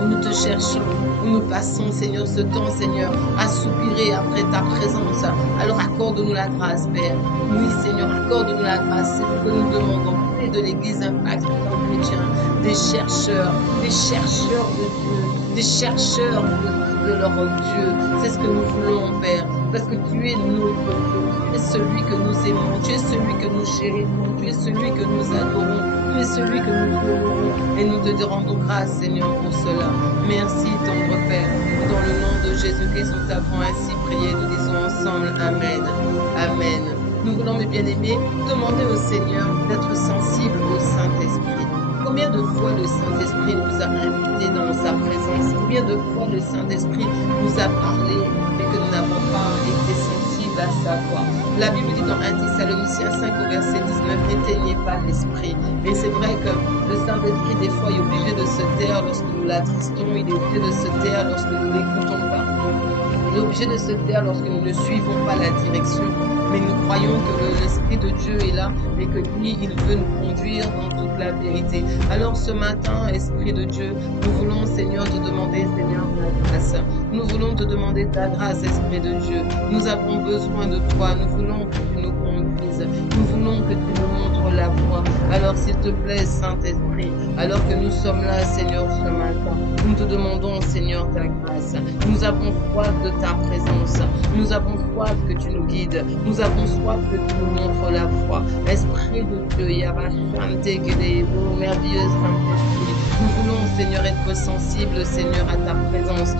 où nous te cherchons, où nous passons, Seigneur, ce temps, Seigneur, à soupirer après ta présence. Alors accorde-nous la grâce, Père. Oui, Seigneur, accorde-nous la grâce. C'est ce que nous demandons. Et de l'Église Impact chrétien, des chercheurs de Dieu, des chercheurs de leur Dieu. C'est ce que nous voulons, Père. Parce que tu es notre Dieu. Tu es celui que nous aimons. Tu es celui que nous chérissons. Tu es celui que nous adorons. Tu es celui que nous honorons. Et nous te rendons grâce, Seigneur, pour cela. Merci, tendre Père. Dans le nom de Jésus-Christ, nous t'avons ainsi prié. Nous disons ensemble Amen. Amen. Nous voulons, mes bien-aimés, demander au Seigneur d'être sensible au Saint-Esprit. Combien de fois le Saint-Esprit nous a invités dans sa présence? Combien de fois le Saint-Esprit nous a parlé, mais que nous n'avons pas été sensibles à sa voix? La Bible dit dans 1 Thessaloniciens 5 au verset 19, n'éteignez pas l'Esprit. Et c'est vrai que le Saint-Esprit, des fois, est obligé de se taire lorsque nous l'attristons, il est obligé de se taire lorsque nous ne l'écoutons pas. Il est obligé de se taire lorsque nous ne suivons pas la direction. Mais nous croyons que l'Esprit de Dieu est là et que lui, il veut nous conduire dans toute la vérité. Alors ce matin, Esprit de Dieu, nous voulons, Seigneur, te demander, Seigneur, ta grâce. Nous voulons te demander ta grâce, Esprit de Dieu. Nous avons besoin de toi. Nous voulons que tu nous conduises. Nous voulons que tu nous montres la voie. Alors s'il te plaît, Saint-Esprit, alors que nous sommes là, Seigneur, ce matin, nous te demandons, Seigneur, ta grâce. Nous avons soif de ta présence. Nous avons soif que tu nous guides. Nous avons soif que tu nous montres la voie. Esprit de Dieu, Yabashante, Kedebo, merveilleux Saint-Esprit. Nous voulons, Seigneur, être sensibles, Seigneur, à ta présence.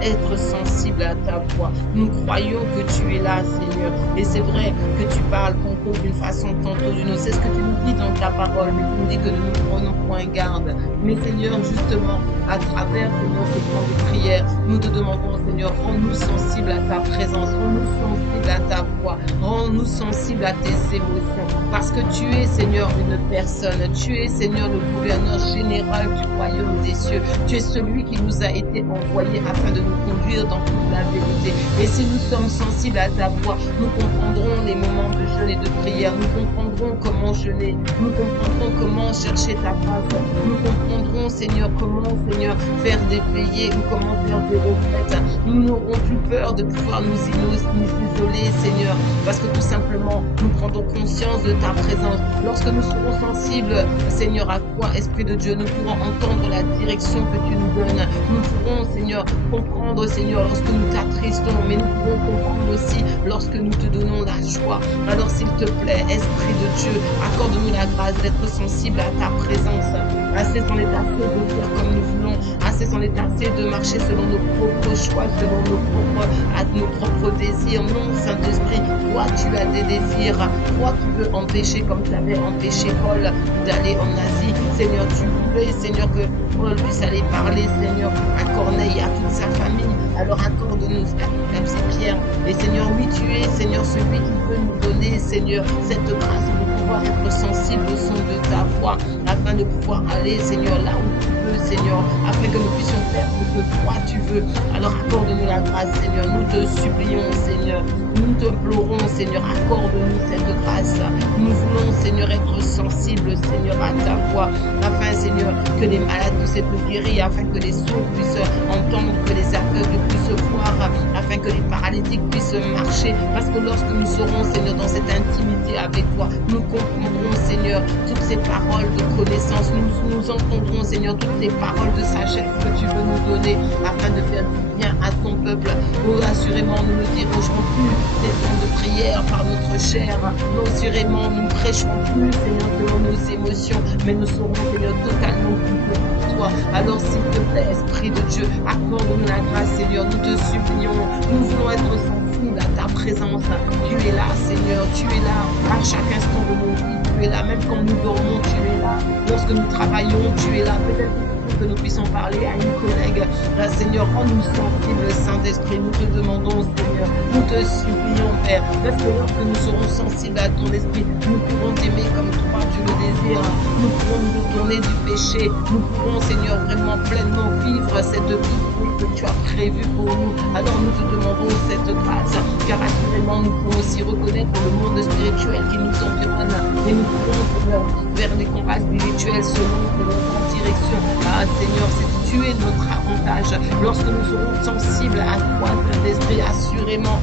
Être sensibles à ta voix. Nous croyons que tu es là, Seigneur. Et c'est vrai que tu parles tantôt d'une façon, tantôt d'une autre. C'est ce que tu nous dis dans ta parole. Mais tu nous dis que nous ne prenons point garde. Mais Seigneur, justement, à travers, Seigneur, ce temps de prière, nous te demandons, Seigneur, rends-nous sensibles à ta présence. Rends-nous sensibles à ta voix. Rends-nous sensibles à tes émotions. Parce que tu es, Seigneur, une personne. Tu es, Seigneur, le gouverneur général du royaume des cieux. Tu es celui qui nous a été envoyé afin de nous conduire dans toute la vérité. Et si nous sommes sensibles à ta voix, nous comprendrons les moments de jeûne et de prière. Nous comprendrons comment jeûner. Nous comprendrons comment chercher ta face. Nous comprendrons, Seigneur, comment, Seigneur, faire des veillées ou comment faire des retraites. Nous n'aurons plus peur de pouvoir nous isoler, Seigneur, parce que tout simplement, nous prendrons conscience de ta présence. Lorsque nous serons sensibles, Seigneur, à toi, Esprit de Dieu, nous pourrons entendre la direction que tu nous donnes. Nous pourrons, Seigneur, comprendre, Seigneur, lorsque nous t'attristons, mais nous pourrons comprendre aussi lorsque nous te donnons la joie. Alors, s'il te plaît, Esprit de Dieu, accorde-nous la grâce d'être sensible à ta présence. Assez c'en est assez de faire comme nous voulons. Assez c'en est assez de marcher selon nos propres choix, selon nos propres désirs. Non, Saint-Esprit, toi, tu as des désirs. Toi, tu veux empêcher, comme tu avais empêché Paul d'aller en Asie. Seigneur, tu voulais, Seigneur, que Paul puisse aller parler, Seigneur, à Corneille et à toute sa famille. Alors accorde-nous, même c'est Pierre. Et Seigneur, oui, tu es, Seigneur, celui qui peut nous donner, Seigneur, cette grâce de pouvoir être sensible au son de ta voix, afin de pouvoir aller, Seigneur, là où tu veux, Seigneur, afin que nous puissions faire ce que toi tu veux. Alors accorde-nous la grâce, Seigneur. Nous te supplions, Seigneur. Nous t'implorons, Seigneur, accorde-nous cette grâce. Nous voulons, Seigneur, être sensibles, Seigneur, à ta voix, afin, Seigneur, que les malades puissent être guéris, afin que les sourds puissent entendre, que les aveugles puissent voir, afin que les paralytiques puissent marcher. Parce que lorsque nous serons, Seigneur, dans cette intimité avec toi, nous comprendrons, Seigneur, toutes ces paroles de connaissance. Nous entendrons, Seigneur, toutes les paroles de sagesse que tu veux nous donner, afin de faire du bien à ton peuple. Oh, assurément, nous ne dérogerons plus ces temps de prière par notre chair. Non, assurément, nous ne prêcherons plus, Seigneur, selon nos émotions, mais nous serons, Seigneur, totalement guidés par toi. Alors, s'il te plaît, Esprit de Dieu, accorde-nous la grâce, Seigneur. Nous te supplions. Nous voulons être sensibles à ta présence. Tu es là, Seigneur. Tu es là à chaque instant de nos vies. Tu es là, même quand nous dormons, tu es là. Lorsque nous travaillons, tu es là. Peut-être que nous puissions parler à une collègue. Là, Seigneur, rends-nous sensibles, Saint-Esprit. Nous te demandons, Seigneur. Nous te supplions, Père. Parce que lorsque nous serons sensibles à ton esprit, nous pourrons t'aimer comme toi, tu le désires. Nous pourrons nous tourner du péché. Nous pourrons, Seigneur, vraiment pleinement vivre cette vie que tu as prévue pour nous. Alors nous te demandons cette grâce, car assurément nous pouvons aussi reconnaître le monde spirituel qui nous environne. Et nous pouvons, Seigneur, vers les combats spirituels selon notre direction. Ah, Seigneur, c'est tu es notre avantage. Lorsque nous serons sensibles à toi, Saint-Esprit, assurément,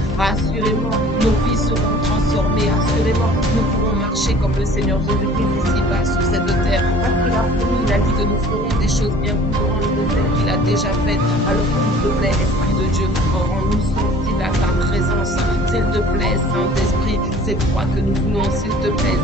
nos vies seront transformées. Assurément, nous pourrons marcher comme le Seigneur Jésus-Christ ici-bas sur cette terre. Parce qu'il a promis, il a dit que nous ferons des choses bien plus grandes que celles qu'il a déjà faites. Alors, s'il te plaît, Esprit de Dieu, rends-nous sensibles à ta présence. S'il te plaît, Saint-Esprit, c'est toi que nous voulons. S'il te plaît,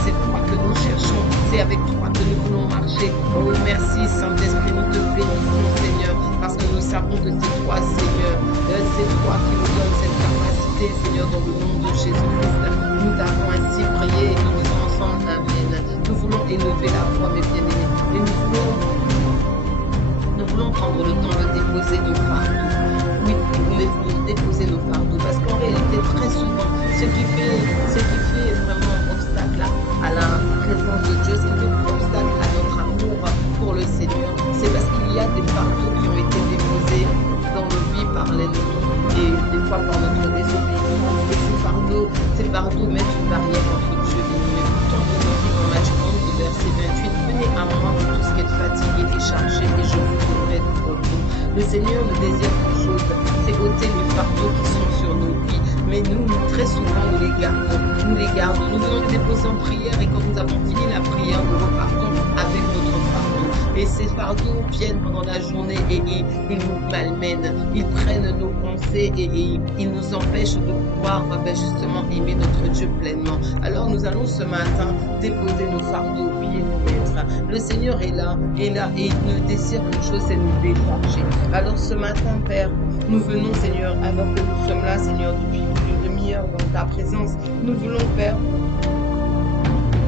c'est toi que nous cherchons. C'est avec toi que nous voulons marcher. Oh, merci, Saint-Esprit, nous te bénissons, Seigneur, parce que nous savons que c'est toi, Seigneur. C'est toi qui nous donne cette capacité, Seigneur, dans le nom de Jésus-Christ. Nous t'avons ainsi prié et nous disons ensemble Amen. Nous voulons élever la foi, mes bien-aimés. Et nous voulons prendre le temps de déposer nos fardeaux. Oui, nous voulons déposer nos fardeaux. Parce qu'en réalité, très souvent, ce qui fait vraiment obstacle à la présence de Dieu, ce qui fait obstacle à notre amour pour le Seigneur, c'est parce qu'il y a des fardeaux qui ont été déposés dans nos vies par l'ennemi et des fois par notre désobéissance. Et ces fardeaux mettent une barrière entre Dieu et nous. Écoutons de nos vies dans Matthieu 11, verset 28. Venez à moi, vous tous qui êtes fatigués et chargés, et je vous donnerai du repos. Le Seigneur nous désire une chose, c'est ôter les fardeaux qui sont sur nos vies. Mais nous, très souvent, nous les gardons. Nous venons les déposer en prière et quand nous avons fini la prière, nous repartons avec notre fardeau. Et ces fardeaux viennent pendant la journée et ils nous malmènent. Ils prennent nos pensées et ils nous empêchent de pouvoir justement aimer notre Dieu pleinement. Alors nous allons ce matin déposer nos fardeaux au pied du Maître. Le Seigneur est là et il ne désire qu'une chose, c'est nous décharger. Alors ce matin, Père, nous venons, Seigneur, alors que nous sommes là, Seigneur, depuis plus d'une demi-heure dans ta présence. Nous voulons, Père,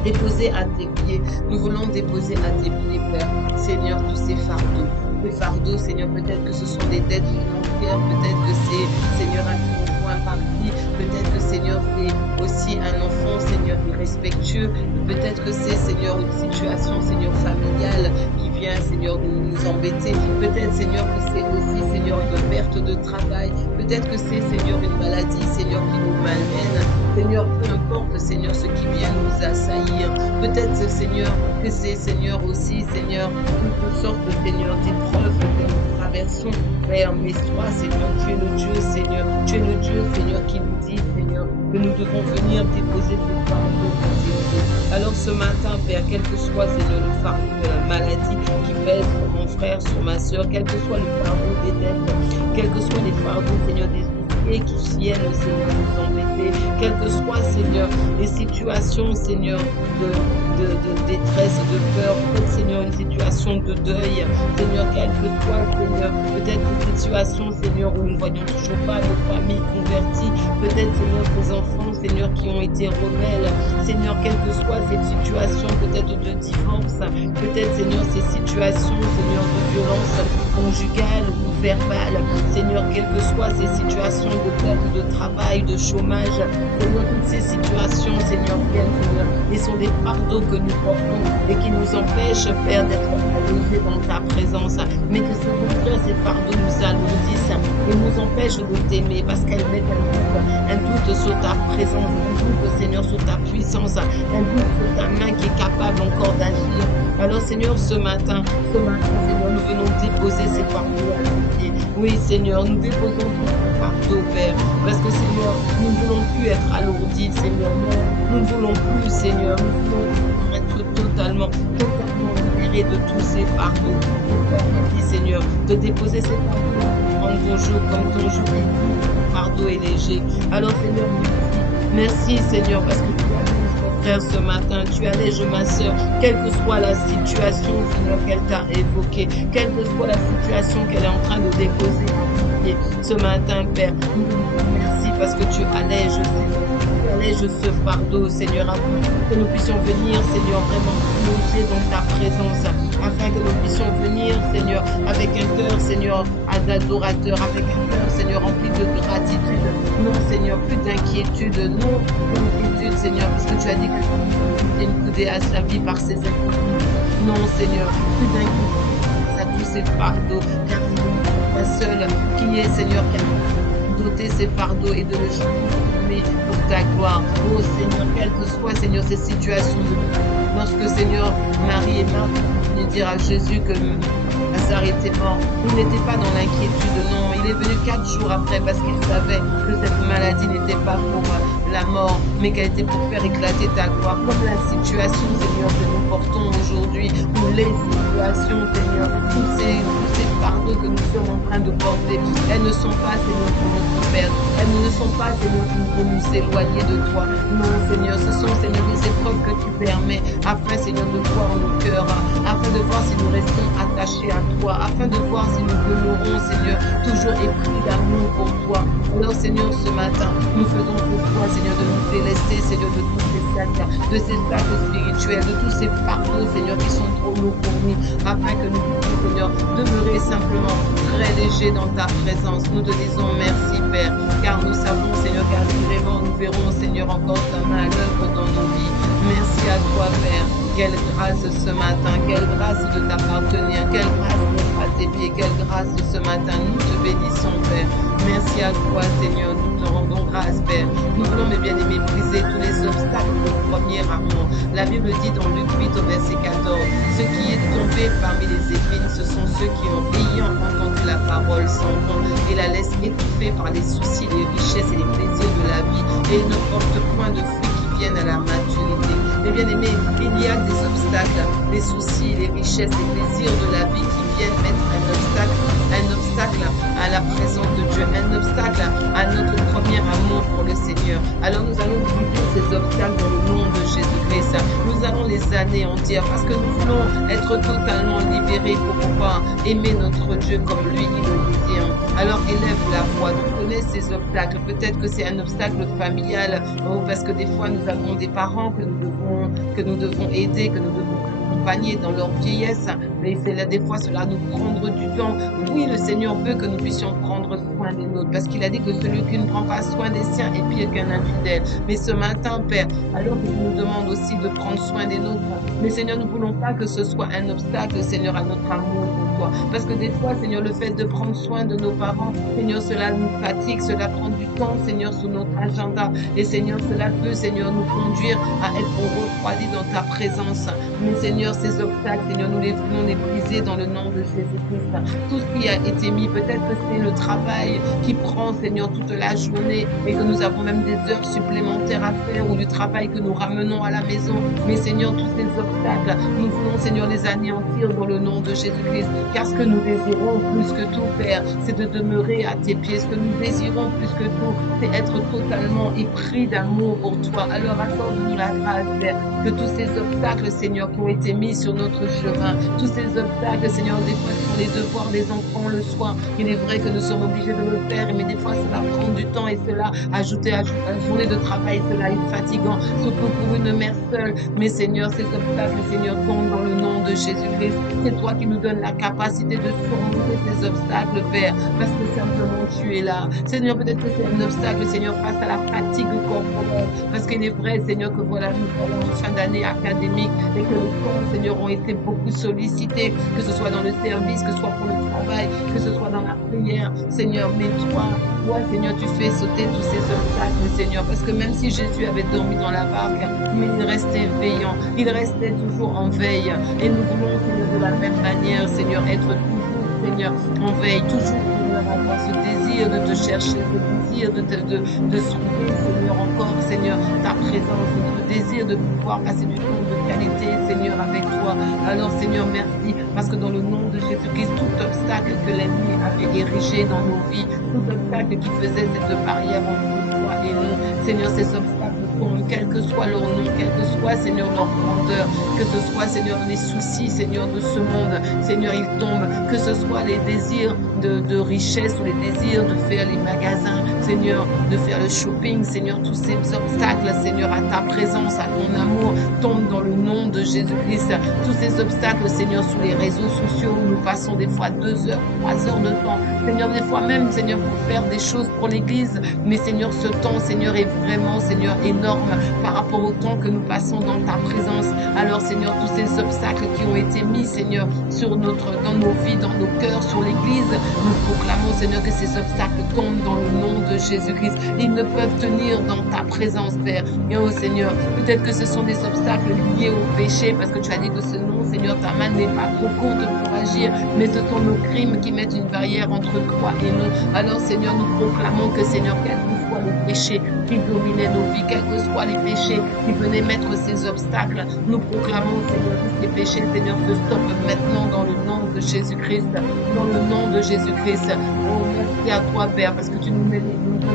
déposer à tes pieds. Nous voulons déposer à tes pieds, Père, Seigneur, tous ces fardeaux. Les fardeaux, Seigneur, peut-être que ce sont des dettes financières, peut-être que c'est, Seigneur, un point parti, peut-être que, Seigneur, c'est aussi un enfant, Seigneur, irrespectueux, peut-être que c'est, Seigneur, une situation, Seigneur, familiale qui vient, Seigneur, nous embêter, peut-être, Seigneur, que c'est aussi, Seigneur, une perte de travail, peut-être que c'est, Seigneur, une maladie, Seigneur, qui nous malmène, Seigneur, peu importe, Seigneur, ce qui vient nous assaillir, peut-être, Seigneur, que c'est, Seigneur, aussi, Seigneur, toutes sortes, Seigneur, d'épreuves que nous traversons, Père, mais toi, Seigneur, tu es le Dieu, Seigneur, tu es le Dieu, Seigneur, qui nous dit, Seigneur, que nous devons venir déposer ce fardeau. Alors ce matin, Père, quel que soit, Seigneur, le fardeau de la maladie qui pèse sur mon frère, sur ma soeur, quel que soit le fardeau des dettes, quels que soient les fardeaux, Seigneur, des et qui viennent, Seigneur, nous embêter, quelles que soient, Seigneur, les situations, Seigneur, de détresse, de peur, peut-être, Seigneur, une situation de deuil, Seigneur, quelle que soit, Seigneur, peut-être une situation, Seigneur, où nous ne voyons toujours pas nos familles converties, peut-être, Seigneur, ces enfants, Seigneur, qui ont été rebelles, Seigneur, quelle que soit cette situation, peut-être de divorce, peut-être, Seigneur, ces situations, Seigneur, de violence conjugale ou verbale, Seigneur, quelles que soient ces situations de perte de travail, de chômage, Seigneur, toutes ces situations, Seigneur, viennent, Seigneur, et sont des fardeaux que nous portons et qui nous empêchent, Père, d'être allégés dans ta présence, mais que ces fardeaux nous alourdissent et nous empêchent de t'aimer parce qu'elles mettent un doute doute sur ta présence, un doute, Seigneur, sur ta puissance, un doute sur ta main qui est capable encore d'agir. Alors, Seigneur, ce matin, Seigneur, nous venons déposer ces fardeaux à tes pieds. Oui, Seigneur, nous déposons tous ces fardeaux, Père, parce que, Seigneur, nous ne voulons plus être alourdis, Seigneur. Nous ne voulons plus, Seigneur, nous voulons être totalement libérés de tous ces fardeaux. Merci, Seigneur, de déposer ces fardeaux, prendre ton joug comme ton joug est doux, ton fardeau est léger. Alors, Seigneur, merci, Seigneur, parce que tu allèges mon frère ce matin, tu allèges ma soeur, quelle que soit la situation, Seigneur, qu'elle t'a évoquée, quelle que soit la situation qu'elle est en train de déposer ce matin, Père. Nous te disons merci parce que tu allèges, Seigneur. Tu allèges ce fardeau, Seigneur, afin que nous puissions venir, Seigneur, vraiment plonger dans ta présence, afin que nous puissions venir, Seigneur, avec un cœur, Seigneur, d'adorateur, avec un cœur, Seigneur, rempli de gratitude. Non, Seigneur, plus d'inquiétude, non d'inquiétude, Seigneur, parce que tu as dit que tu es une coudée à sa vie par ses inquiétudes. Non, Seigneur, plus d'inquiétude à tous ces fardeaux, car la seule qui est, Seigneur, qui a doté ces fardeaux et de le transformer pour ta gloire. Oh Seigneur, quelles que soient, Seigneur, ces situations de vie. Lorsque, Seigneur, Marie et Marthe venaient dire à Jésus que Lazare était mort, il n'était pas dans l'inquiétude, non. Il est venu 4 jours après parce qu'il savait que cette maladie n'était pas pour la mort, mais qu'elle était pour faire éclater ta gloire. Comme la situation, Seigneur, que nous portons aujourd'hui, ou les situations, Seigneur, tous ces fardeaux que nous sommes en train de porter, elles ne sont pas, Seigneur, pour notre Père. Elles ne sont pas, Seigneur, pour nous éloigner de toi. Non, Seigneur, ce sont, Seigneur, des épreuves que tu permets, afin, Seigneur, de voir nos cœurs, afin de voir si nous restons attachés à toi, afin de voir si nous demeurons, Seigneur, toujours épris d'amour pour toi. Alors, Seigneur, ce matin, nous faisons pour toi, Seigneur, de nous délester, Seigneur, de tous ces sacs, de ces sacs spirituels, de tous ces fardeaux, Seigneur, qui sont trop lourds pour nous, afin que nous puissions, Seigneur, demeurer simplement très légers dans ta présence. Nous te disons merci, Père, car nous savons, Seigneur, qu'assurément nous verrons, Seigneur, encore ta main à l'œuvre dans nos vies. Merci à toi, Père. Quelle grâce ce matin, quelle grâce de t'appartenir, quelle grâce d'être à tes pieds, quelle grâce ce matin. Nous te bénissons, Père. Merci à toi, Seigneur. Nous te rendons grâce, Père. Nous voulons, mes bien-aimés, briser tous les obstacles au premier amour. La Bible dit dans Luc 8 au verset 14, ce qui est tombé parmi les épines, ce sont ceux qui ont, ayant entendu la parole, s'en vont et la laissent étouffer par les soucis, les richesses et les plaisirs de la vie, et ne portent point de fruits qui viennent à la maturité. Mais bien aimés, il y a des obstacles, les soucis, les richesses, les plaisirs de la vie qui viennent mettre un obstacle à la présence de Dieu, un obstacle à notre premier amour pour le Seigneur. Alors nous allons briser ces obstacles dans le nom de Jésus-Christ. Nous allons les anéantir parce que nous voulons être totalement libérés pour pouvoir aimer notre Dieu comme lui, il le désire. Alors élève la voix, tu connais ces obstacles. Peut-être que c'est un obstacle familial, parce que des fois nous avons des parents que nous devons aider, que nous devons accompagner dans leur vieillesse, mais c'est là des fois cela nous prendre du temps. Oui, le Seigneur veut que nous puissions prendre soin des nôtres, parce qu'il a dit que celui qui ne prend pas soin des siens est pire qu'un infidèle. Mais ce matin, Père, alors que tu nous demandes aussi de prendre soin des nôtres, mais Seigneur, nous ne voulons pas que ce soit un obstacle, Seigneur, à notre amour pour toi. Parce que des fois, Seigneur, le fait de prendre soin de nos parents, Seigneur, cela nous fatigue, cela prend du temps, Seigneur, sur notre agenda. Et Seigneur, cela peut, Seigneur, nous conduire à être refroidis dans ta présence. Mais Seigneur, ces obstacles, Seigneur, nous les voulons les briser dans le nom de Jésus-Christ. Tout ce qui a été mis, peut-être que c'est le travail qui prend, Seigneur, toute la journée et que nous avons même des heures supplémentaires à faire, ou du travail que nous ramenons à la maison. Mais Seigneur, tous ces obstacles, nous voulons, Seigneur, les anéantir dans le nom de Jésus-Christ. Car ce que nous désirons plus que tout, Père, c'est de demeurer à tes pieds. Ce que nous désirons plus que tout, c'est être totalement épris d'amour pour toi. Alors accorde-nous la grâce, Père, que tous ces obstacles, Seigneur, qui ont été mis sur notre chemin, tous ces obstacles, Seigneur, des fois sur les devoirs des enfants le soir, il est vrai que nous sommes obligés de le faire, mais des fois cela prend du temps et cela, ajouter à une journée de travail, cela est fatigant, surtout pour une mère seule. Mais Seigneur, ces obstacles, Seigneur, tombent dans le nom de Jésus-Christ. C'est toi qui nous donnes la capacité de surmonter ces obstacles, Père, parce que simplement tu es là. Seigneur, peut-être que c'est un obstacle, Seigneur, face à la fatigue corporelle, parce qu'il est vrai, Seigneur, que voilà, nous sommes en fin d'année académique et que le temps, Seigneur, ont été beaucoup sollicités, que ce soit dans le service, que ce soit pour le travail, que ce soit dans la prière, Seigneur. mais toi, Seigneur, tu fais sauter tous ces obstacles, Seigneur, parce que même si Jésus avait dormi dans la barque, mais il restait veillant, il restait toujours en veille. Et nous voulons, Seigneur, de la même manière, Seigneur, être toujours, Seigneur, en veille, toujours, Seigneur, avoir ce désir de te chercher, ce désir de trouver, Seigneur, encore, Seigneur, ta présence, notre désir de pouvoir passer du temps de qualité, Seigneur, avec toi. Alors, Seigneur, merci, parce que dans le nom de Jésus-Christ, tout obstacle que l'ennemi avait érigé dans nos vies, tout obstacle qui faisait cette barrière entre toi et nous, Seigneur, ces obstacles tombent, quel que soit leur nom, quel que soit, Seigneur, leur grandeur, que ce soit, Seigneur, les soucis, Seigneur, de ce monde, Seigneur, ils tombent, que ce soit les désirs de richesse ou les désirs de faire les magasins, Seigneur, de faire le shopping, Seigneur, tous ces obstacles, Seigneur, à ta présence, à ton amour, tombent dans le nom de Jésus-Christ. Tous ces obstacles, Seigneur, sur les réseaux sociaux où nous passons des fois 2 heures, 3 heures de temps, Seigneur, des fois même, Seigneur, pour faire des choses pour l'Église, mais Seigneur, ce temps, Seigneur, est vraiment, Seigneur, énorme par rapport au temps que nous passons dans ta présence. Alors, Seigneur, tous ces obstacles qui ont été mis, Seigneur, dans nos vies, dans nos cœurs, sur l'Église, nous proclamons, Seigneur, que ces obstacles tombent dans le nom de Jésus-Christ. Ils ne peuvent tenir dans ta présence, Père. Et oh Seigneur, peut-être que ce sont des obstacles liés au péché, parce que tu as dit que ce nom, Seigneur, ta main n'est pas trop courte pour agir, mais ce sont nos crimes qui mettent une barrière entre toi et nous. Alors, Seigneur, nous proclamons que, Seigneur, quel que soit le péché qui dominait nos vies, quels que soient les péchés qui venaient mettre ces obstacles, nous proclamons, Seigneur, que ces péchés, Seigneur, se stoppent maintenant dans le nom de Jésus-Christ, dans le nom de Jésus-Christ. Oh, merci à toi, Père, parce que tu nous donnes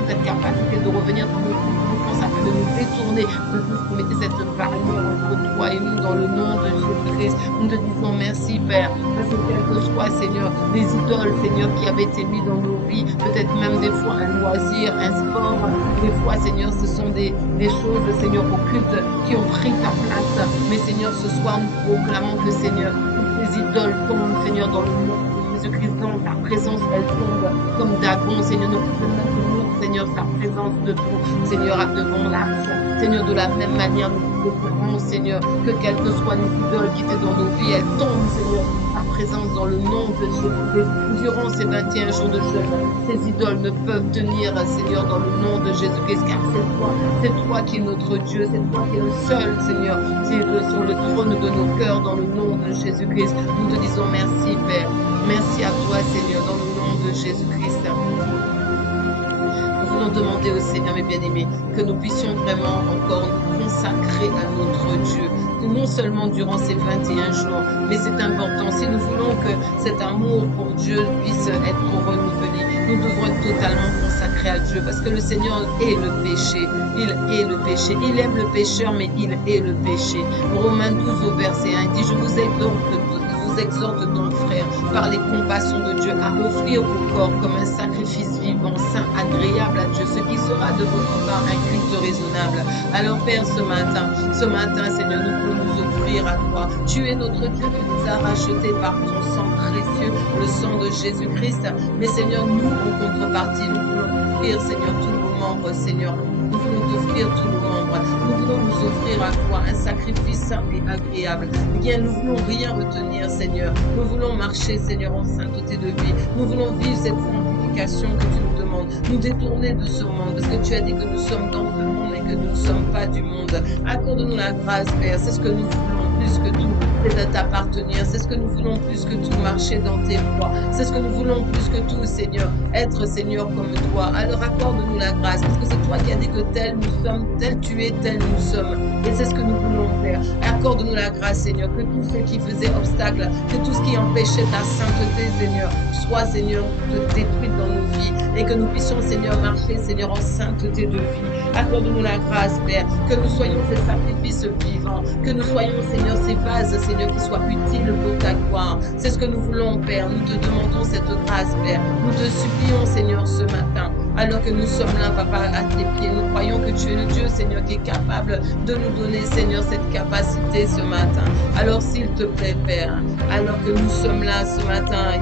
cette capacité de revenir dans notre confiance afin de nous détourner de tout ce qui mettait cette barrière entre toi et nous dans le nom de Jésus-Christ. Nous te disons merci, Père, parce que quel que soit, Seigneur, des idoles, Seigneur, qui avaient été mis dans nos vies, peut-être même des fois un loisir, un sport, des fois, Seigneur, ce sont des choses, Seigneur, occultes qui ont pris ta place. Mais Seigneur, ce soir, nous proclamons que, Seigneur, toutes ces idoles tombent, Seigneur, dans le nom de Jésus-Christ, dans ta présence, elles tombent comme Dagon, Seigneur, nous pouvons maintenir, Seigneur, sa présence debout, Seigneur, devant l'arche. Seigneur, de la même manière, nous proclamons, Seigneur, que quelles que soient les idoles qui étaient dans nos vies, elles tombent, Seigneur, ta présence dans le nom de Jésus-Christ. Durant ces 21 jours de jeûne, ces idoles ne peuvent tenir, Seigneur, dans le nom de Jésus-Christ, car c'est toi qui es notre Dieu, c'est toi qui es le seul, Seigneur, qui est sur le trône de nos cœurs, dans le nom de Jésus-Christ. Nous te disons merci, Père. Merci à toi, Seigneur, dans le nom de Jésus-Christ. Nous voulons demander au Seigneur, mes bien-aimés, que nous puissions vraiment encore nous consacrer à notre Dieu. Non seulement durant ces 21 jours, mais c'est important. Si nous voulons que cet amour pour Dieu puisse être renouvelé, nous devons être totalement consacrés à Dieu, parce que le Seigneur est le péché. Il est le péché. Il aime le pécheur, mais il est le péché. Romains 12 au verset 1 dit: je vous exhorte donc, frère, par les compassions de Dieu, à offrir vos corps comme un sacrifice vivant, saint, agréable à Dieu, ce qui sera de votre part un culte raisonnable. Alors, Père, ce matin, Seigneur, nous voulons nous offrir à toi. Tu es notre Dieu qui nous a rachetés par ton sang précieux, le sang de Jésus-Christ. Mais, Seigneur, nous, en contrepartie, nous voulons offrir, Seigneur, tous nos membres, Seigneur. Nous voulons t'offrir tous nos membres. Nous voulons nous offrir à toi un sacrifice saint et agréable. Bien, nous voulons rien retenir, Seigneur. Nous voulons marcher, Seigneur, en sainteté de vie. Nous voulons vivre cette sanctification que tu nous demandes. Nous détourner de ce monde, parce que tu as dit que nous sommes dans ce monde et que nous ne sommes pas du monde. Accorde-nous la grâce, Père. C'est ce que nous voulons plus que tout. C'est de t'appartenir. C'est ce que nous voulons plus que tout, marcher dans tes voies. C'est ce que nous voulons plus que tout, Seigneur. Être, Seigneur, comme toi. Alors accorde-nous la grâce, parce que c'est toi qui as dit que tel nous sommes, tel tu es, tel nous sommes. Et c'est ce que nous voulons faire. Accorde-nous la grâce, Seigneur, que tout ce qui faisait obstacle, que tout ce qui empêchait ta sainteté, Seigneur, soit, Seigneur, détruit dans nos vies. Et que nous puissions, Seigneur, marcher, Seigneur, en sainteté de vie. Accorde-nous la grâce, Père, que nous soyons ces sacrifices vivants, que nous soyons, Seigneur, ces vases, Seigneur, qui soient utiles pour ta gloire. C'est ce que nous voulons, Père. Nous te demandons cette grâce, Père. Nous te supplions, Seigneur, ce matin. Alors que nous sommes là, Papa, à tes pieds, nous croyons que tu es le Dieu, Seigneur, qui est capable de nous donner, Seigneur, cette capacité ce matin. Alors, s'il te plaît, Père, alors que nous sommes là ce matin,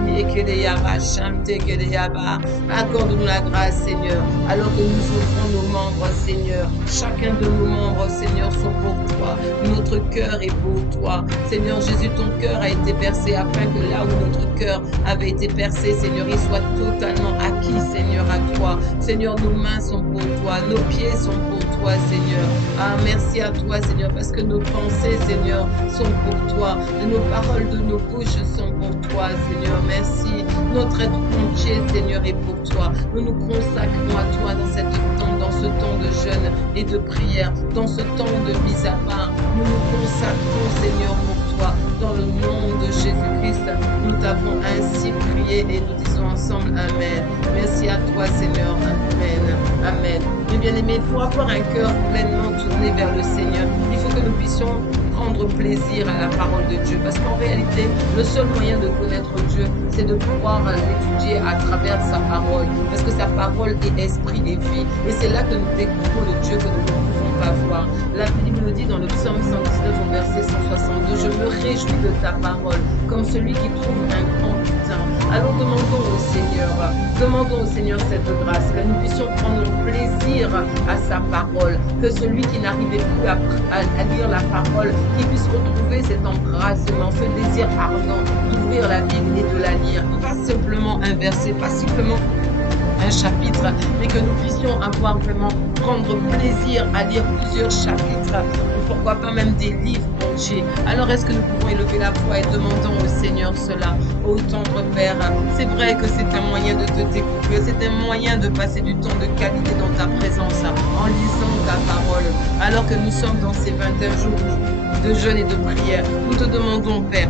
accorde-nous la grâce, Seigneur, alors que nous offrons nos membres, Seigneur. Chacun de nos membres, Seigneur, sont pour toi. Notre cœur est pour toi. Seigneur Jésus, ton cœur a été percé afin que là où notre cœur avait été percé, Seigneur, il soit totalement acquis, Seigneur, à toi. Seigneur, nos mains sont pour toi, nos pieds sont pour toi, Seigneur. Ah, merci à toi, Seigneur, parce que nos pensées, Seigneur, sont pour toi. Et nos paroles de nos bouches sont pour toi, Seigneur. Merci. Notre être entier, Seigneur, est pour toi. Nous nous consacrons à toi dans ce temps de jeûne et de prière, dans ce temps de mise à part. Nous nous consacrons, Seigneur, pour toi. Dans le nom de Jésus-Christ, nous t'avons ainsi prié et nous disons ensemble Amen. Merci à toi, Seigneur. Amen. Amen. Mes bien-aimés, pour avoir un cœur pleinement tourné vers le Seigneur, il faut que nous puissions prendre plaisir à la parole de Dieu. Parce qu'en réalité, le seul moyen de connaître Dieu, c'est de pouvoir l'étudier à travers sa parole. Parce que sa parole est esprit et vie. Et c'est là que nous découvrons le Dieu que nous ne pouvons pas voir. La Bible nous dit dans le psaume 119 au verset 162, « Je me réjouis de ta parole, comme celui qui trouve un grand butin. » Alors demandons au Seigneur cette grâce, que nous puissions prendre plaisir à sa parole, que celui qui n'arrivait plus à lire la parole, qu'il puisse retrouver cet embrassement, ce désir ardent d'ouvrir la Bible et de la lire. Pas simplement un verset, pas simplement un chapitre, mais que nous puissions avoir vraiment prendre plaisir à lire plusieurs chapitres, ou pourquoi pas même des livres entiers. Alors est-ce que nous pouvons élever la voix et demandons au Seigneur cela? Ô tendre Père, c'est vrai que c'est un moyen de te découvrir, c'est un moyen de passer du temps de qualité dans ta présence, en lisant ta parole. Alors que nous sommes dans ces 21 jours de jeûne et de prière, nous te demandons, Père,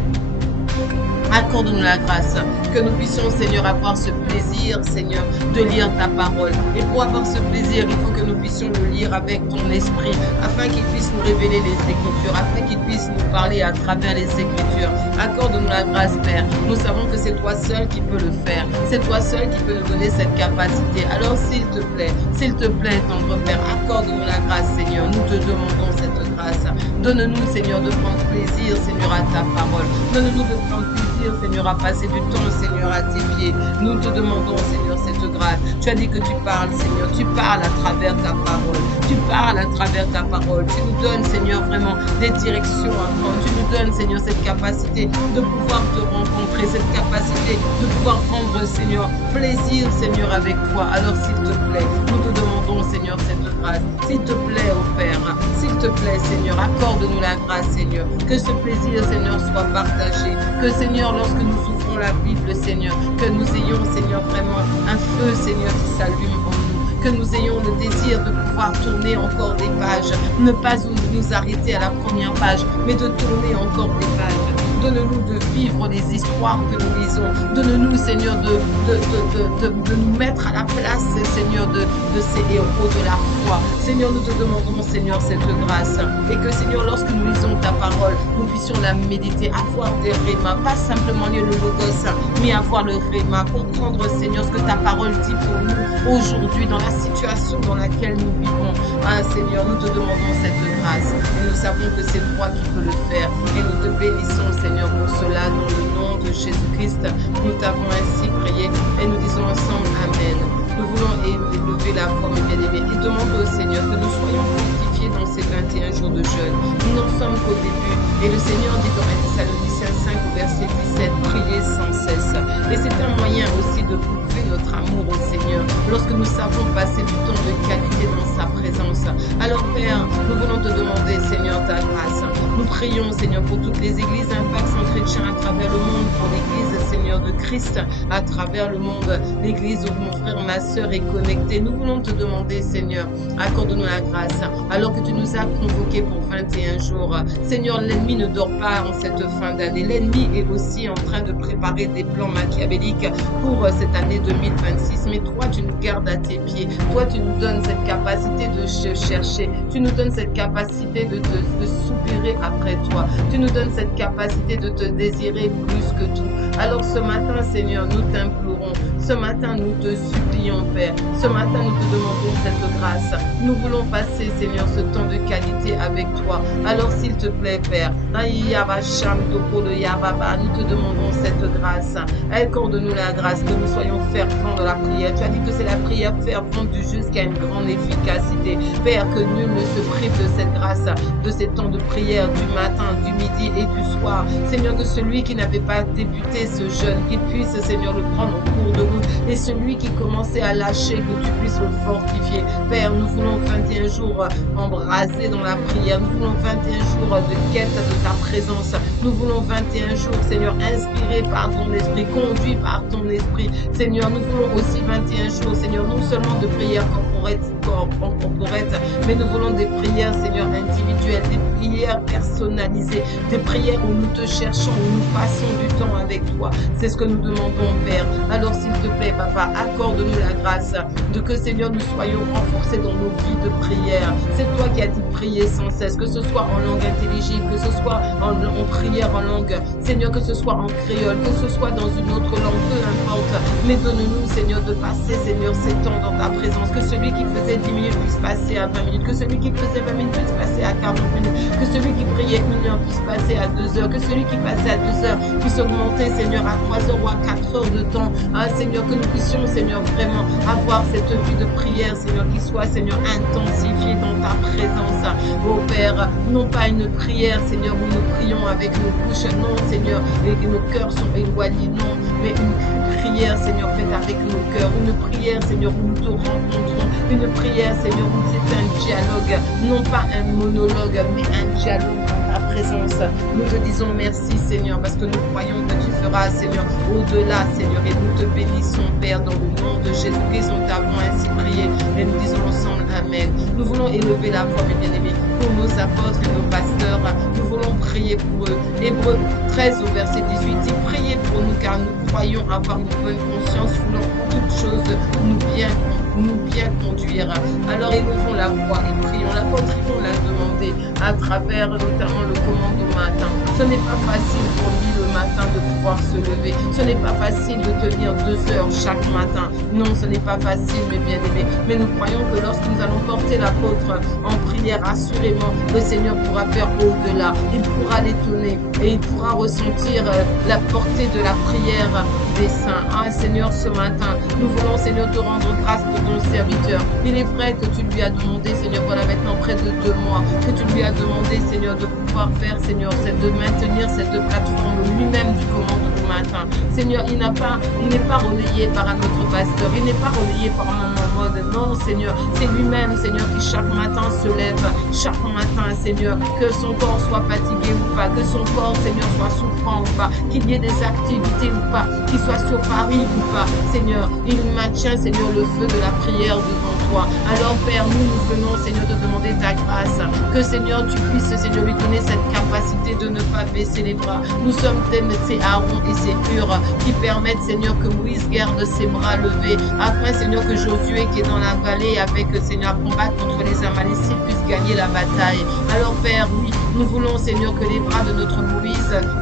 accorde-nous la grâce, que nous puissions, Seigneur, avoir ce plaisir, Seigneur, de lire ta parole. Et pour avoir ce plaisir, il faut que nous puissions le lire avec ton esprit, afin qu'il puisse nous révéler les Écritures, afin qu'il puisse nous parler à travers les Écritures. Accorde-nous la grâce, Père. Nous savons que c'est toi seul qui peux le faire. C'est toi seul qui peux nous donner cette capacité. Alors, s'il te plaît, tendre Père, accorde-nous la grâce, Seigneur. Nous te demandons cette grâce. Donne-nous, Seigneur, de prendre plaisir, Seigneur, à ta parole. Donne-nous de prendre plaisir, Seigneur, à passer du temps, Seigneur, à tes pieds. Nous te demandons, Seigneur, cette grâce. Tu as dit que tu parles, Seigneur. Tu parles à travers ta parole. Tu parles à travers ta parole. Tu nous donnes, Seigneur, vraiment des directions à prendre. Tu nous donnes, Seigneur, cette capacité de pouvoir te rencontrer, cette capacité de pouvoir prendre, Seigneur, plaisir, Seigneur, avec toi. Alors, s'il te plaît, nous te demandons, Seigneur, cette grâce. S'il te plaît, ô Père, s'il te plaît, Seigneur, accorde-nous la grâce, Seigneur. Que ce plaisir, Seigneur, soit partagé. Que, Seigneur, lorsque nous ouvrons la Bible, Seigneur, que nous ayons, Seigneur, vraiment un feu, Seigneur, qui s'allume en nous. Que nous ayons le désir de pouvoir tourner encore des pages. Ne pas nous arrêter à la première page, mais de tourner encore des pages. Donne-nous de vivre les histoires que nous lisons. Donne-nous, Seigneur, de nous mettre à la place, Seigneur, de ces héros de la foi. Seigneur, nous te demandons, Seigneur, cette grâce. Et que, Seigneur, lorsque nous lisons ta parole, nous puissions la méditer, avoir des rémas, pas simplement lire le logos, mais avoir le réma, comprendre, Seigneur, ce que ta parole dit pour nous aujourd'hui, dans la situation dans laquelle nous vivons. Ah, Seigneur, nous te demandons cette grâce. Et nous savons que c'est toi qui peux le faire. Et nous te bénissons, Seigneur, pour cela, dans le nom de Jésus-Christ. Nous t'avons ainsi prié et nous disons ensemble Amen. Nous voulons élever la voix, mes bien-aimés, et demander au Seigneur que nous soyons fortifiés dans ces 21 jours de jeûne. Nous n'en sommes qu'au début. Et le Seigneur dit dans 1 Thessaloniciens 5 au verset 17, priez sans cesse. Et c'est un moyen aussi de prouver notre amour au Seigneur lorsque nous savons passer du temps de qualité dans sa présence. Alors Père, nous voulons te demander, Seigneur, ta grâce. Nous prions, Seigneur, pour toutes les églises Impact Saint Chrétien à travers le monde, pour l'église, Seigneur, de Christ à travers le monde, l'église où mon frère, ma sœur est connecté. Nous voulons te demander, Seigneur, accorde-nous la grâce, alors que tu nous as convoqués pour 21 jours. Seigneur, l'ennemi ne dort pas en cette fin d'année. L'ennemi est aussi en train de préparer des plans machiavéliques pour cette année 2026. Mais toi, tu nous gardes à tes pieds. Toi, tu nous donnes cette capacité de chercher. Tu nous donnes cette capacité de soupirer après toi. Tu nous donnes cette capacité de te désirer plus que tout. Alors ce matin, Seigneur, nous t'implorons. Ce matin, nous te supplions, Père. Ce matin, nous te demandons cette grâce. Nous voulons passer, Seigneur, ce temps de qualité avec toi. Alors, s'il te plaît, Père, nous te demandons cette grâce. Accorde-nous la grâce que nous soyons fervents dans la prière. Tu as dit que c'est la prière fervente du juste qui a une grande efficacité. Père, que nul ne se prive de cette grâce, de ces temps de prière du matin, du midi et du soir. Seigneur, que celui qui n'avait pas débuté ce jeûne, qu'il puisse, Seigneur, le prendre en cours de route. Et celui qui commençait à lâcher, que tu puisses le fortifier. Père, nous voulons 21 jours embrasés dans la prière. Nous voulons 21 jours de quête de ta présence. Nous voulons 21 jours, Seigneur, inspirés par ton esprit, conduits par ton esprit. Seigneur, nous voulons aussi 21 jours, Seigneur, non seulement de prières corporate, mais nous voulons des prières, Seigneur, individuelles, des prières personnalisées, des prières où nous te cherchons, où nous passons du temps avec toi. C'est ce que nous demandons, Père. Alors, s'il te plaît, Papa, accorde-nous la grâce de que, Seigneur, nous soyons renforcés dans nos vies de prière. C'est toi qui as dit prier sans cesse, que ce soit en langue intelligible, que ce soit en prière en langue, Seigneur, que ce soit en créole, que ce soit dans une autre langue, peu importe. Mais donne-nous, Seigneur, de passer, Seigneur, ces temps dans ta présence. Que celui qui faisait 10 minutes puisse passer à 20 minutes, que celui qui faisait 20 minutes puisse passer à 40 minutes, que celui qui priait 1 heure puisse passer à 2 heures, que celui qui passait à 2 heures puisse augmenter, Seigneur, à 3 heures ou à 4 heures de temps. Ah, Seigneur, que nous puissions, Seigneur, vraiment avoir cette vie de prière, Seigneur, qui soit, Seigneur, intensifiée dans ta présence. Oh Père, non pas une prière, Seigneur, où nous prions avec nos bouches, non, Seigneur, et que nos cœurs sont éloignés, non, mais une prière, Seigneur, faite avec nos cœurs, une prière, Seigneur, où nous te rencontrons, une prière, Seigneur, où c'est un dialogue, non pas un monologue, mais un dialogue dans ta présence. Nous te disons merci, Seigneur, parce que nous croyons que tu feras, Seigneur, au-delà, Seigneur, et nous te bénissons, Père, dans le nom de Jésus-Christ, nous t'avons ainsi prié, et nous disons ensemble Amen. Nous voulons élever la voix, mes bien-aimés, pour nos apôtres et nos pasteurs. Nous voulons prier pour eux. Hébreux 13 au verset 18 dit: priez pour nous car nous croyons avoir une bonne conscience, voulons toutes choses nous bien conduire. Alors élevons la voix et prions. L'apôtre Yvon l'a demandé à travers notamment le commando matin. Ce n'est pas facile pour lui le matin de pouvoir se lever. Ce n'est pas facile de tenir 2 heures chaque matin. Non, ce n'est pas facile, mes bien-aimés. Mais nous croyons que lorsque nous allons porter l'apôtre en prière, assurément, le Seigneur pourra faire au-delà. Il pourra l'étonner et il pourra ressentir la portée de la prière des saints. Ah, Seigneur, ce matin, nous voulons, Seigneur, te rendre grâce pour ton serviteur. Il est vrai que tu lui as demandé, Seigneur, voilà maintenant près de 2 mois, que tu lui as demandé, Seigneur, de pouvoir faire, Seigneur, de maintenir cette plateforme lui-même du commando du matin. Seigneur, il n'est pas relayé par un autre pasteur, il n'est pas relayé par Maman Mode. Non, Seigneur, c'est lui-même, Seigneur, qui chaque matin se lève, chaque matin, Seigneur, que son corps soit fatigué ou pas, que son corps, Seigneur, soit souffrant ou pas, qu'il y ait des activités ou pas, qu'il soit sur Paris ou pas, Seigneur, il maintient, Seigneur, le feu de la prière devant toi. Alors, Père, nous venons, Seigneur, te demander ta grâce, que, Seigneur, tu puisses, Seigneur, lui donner cette capacité de ne pas baisser les bras. Nous sommes ces Aaron et ces Hur qui permettent, Seigneur, que Moïse garde ses bras levés, afin, Seigneur, que Josué, qui est dans la vallée avec, Seigneur, à combattre contre les Amalécites, puisse gagner la bataille. Alors, Père, oui, nous voulons, Seigneur, que les bras de notre Moïse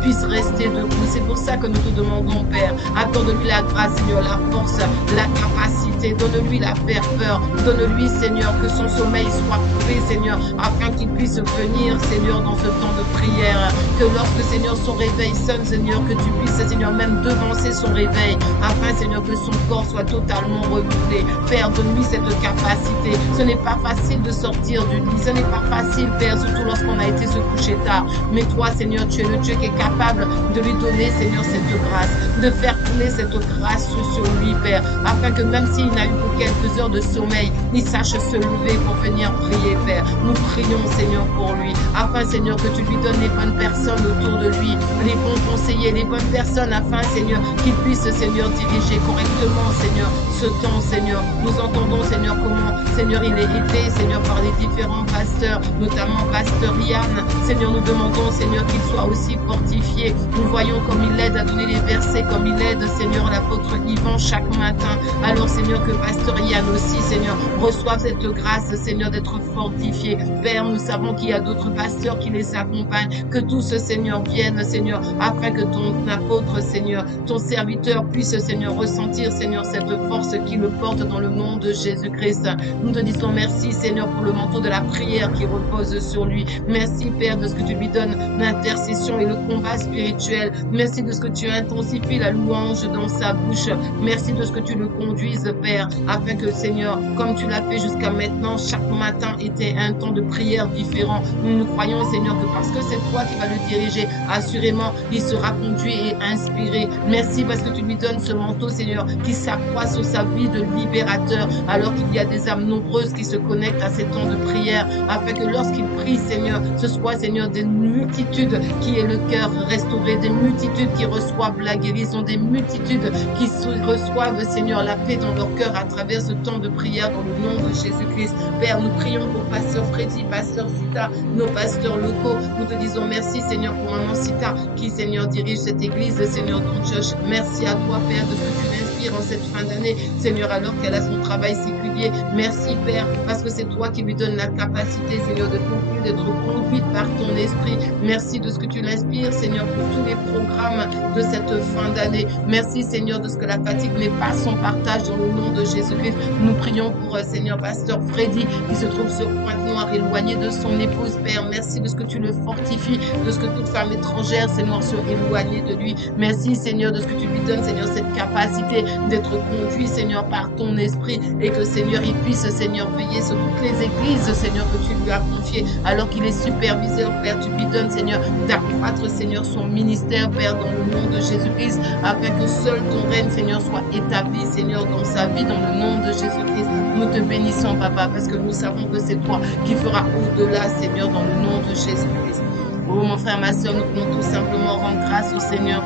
puissent rester debout. C'est pour ça que nous te demandons, Père, accorde-lui la grâce, Seigneur, la force, la capacité, donne-lui la ferveur, donne-lui, Seigneur, que son sommeil soit coupé, Seigneur, afin qu'il puisse venir, Seigneur, dans ce temps de prière, que lorsque, Seigneur, son réveil sonne, Seigneur, que tu puisses, Seigneur, même devancer son réveil, afin, Seigneur, que son corps soit totalement renouvelé. Père, donne-lui cette capacité. Ce n'est pas facile de sortir du lit, ce n'est pas facile, Père, surtout lorsqu'on a été se coucher tard. Mais toi, Seigneur, tu es le Dieu qui est capable de lui donner, Seigneur, cette grâce, de faire couler cette grâce sur lui, Père, afin que même s'il n'a eu que quelques heures de sommeil, il sache se lever pour venir prier, Père. Nous prions, Seigneur, pour lui, afin, Seigneur, que tu lui donnes les bonnes personnes autour de lui, les bons conseillers, les bonnes personnes, afin, Seigneur, qu'il puisse, Seigneur, diriger correctement, Seigneur, ce temps, Seigneur. Nous entendons, Seigneur, comment, Seigneur, il est aidé, Seigneur, par les différents pasteurs pasteurs, notamment pasteur Yann. Seigneur, nous demandons, Seigneur, qu'il soit aussi fortifié. Nous voyons comme il aide à donner les versets, comme il aide, Seigneur, l'apôtre Yvan chaque matin. Alors, Seigneur, que pasteur Yann aussi, Seigneur, reçoive cette grâce, Seigneur, d'être fortifié. Père, nous savons qu'il y a d'autres pasteurs qui les accompagnent. Que tous, Seigneur, viennent, Seigneur, afin que ton apôtre, Seigneur, ton serviteur puisse, Seigneur, ressentir, Seigneur, cette force qui le porte dans le nom de Jésus-Christ. Nous te disons merci, Seigneur, pour le manteau de la prière qui repose sur lui. Merci, Père, de ce que tu lui donnes l'intercession et le combat spirituel. Merci de ce que tu intensifies la louange dans sa bouche. Merci de ce que tu le conduises, Père, afin que, Seigneur, comme tu l'as fait jusqu'à maintenant, chaque matin était un temps de prière différent. Nous croyons, Seigneur, que parce que c'est toi qui vas le diriger, assurément, il sera conduit et inspiré. Merci parce que tu lui donnes ce manteau, Seigneur, qui s'accroît sur sa vie de libérateur, alors qu'il y a des âmes nombreuses qui se connectent à ces temps de prière, afin que lorsqu'il prie, Seigneur, ce soit, Seigneur, des multitudes qui aient le cœur restauré, des multitudes qui reçoivent la guérison, des multitudes qui reçoivent, Seigneur, la paix dans leur cœur à travers ce temps de prière dans le nom de Jésus-Christ. Père, nous prions pour pasteur Freddy, pasteur Sita, nos pasteurs locaux. Nous te disons merci, Seigneur, pour maman Sita, qui, Seigneur, dirige cette église, Seigneur, ton church. Merci à toi, Père, de ce que tu l'inspires en cette fin d'année, Seigneur, alors qu'elle a son travail séculier. Merci, Père, parce que c'est toi qui lui donnes la capacité, Seigneur, de conclure, d'être conduite par ton esprit. Merci de ce que tu l'inspires, Seigneur, pour tous les programmes de cette fin d'année. Merci, Seigneur, de ce que la fatigue n'est pas son partage dans le nom de Jésus-Christ. Nous prions pour, Seigneur, pasteur Freddy, qui se trouve sur Pointe-Noire, éloigné de son épouse, Père. Merci de ce que tu le fortifies, de ce que toute femme étrangère, Seigneur, soit éloignée de lui. Merci, Seigneur, de ce que tu lui donnes, Seigneur, cette capacité d'être conduit, Seigneur, par ton esprit, et que, Seigneur, il puisse, Seigneur, veiller sur toutes les églises, Seigneur, que tu lui as confiées, alors qu'il est superviseur, Père. Tu lui donnes, Seigneur, d'accroître, Seigneur, son ministère, Père, dans le nom de Jésus-Christ, afin que seul ton règne, Seigneur, soit établi, Seigneur, dans sa vie, dans le nom de Jésus-Christ. Nous te bénissons, Papa, parce que nous savons que c'est toi qui feras au-delà, Seigneur, dans le nom de Jésus-Christ. Oh, mon frère, ma soeur, nous voulons tout simplement rendre grâce au Seigneur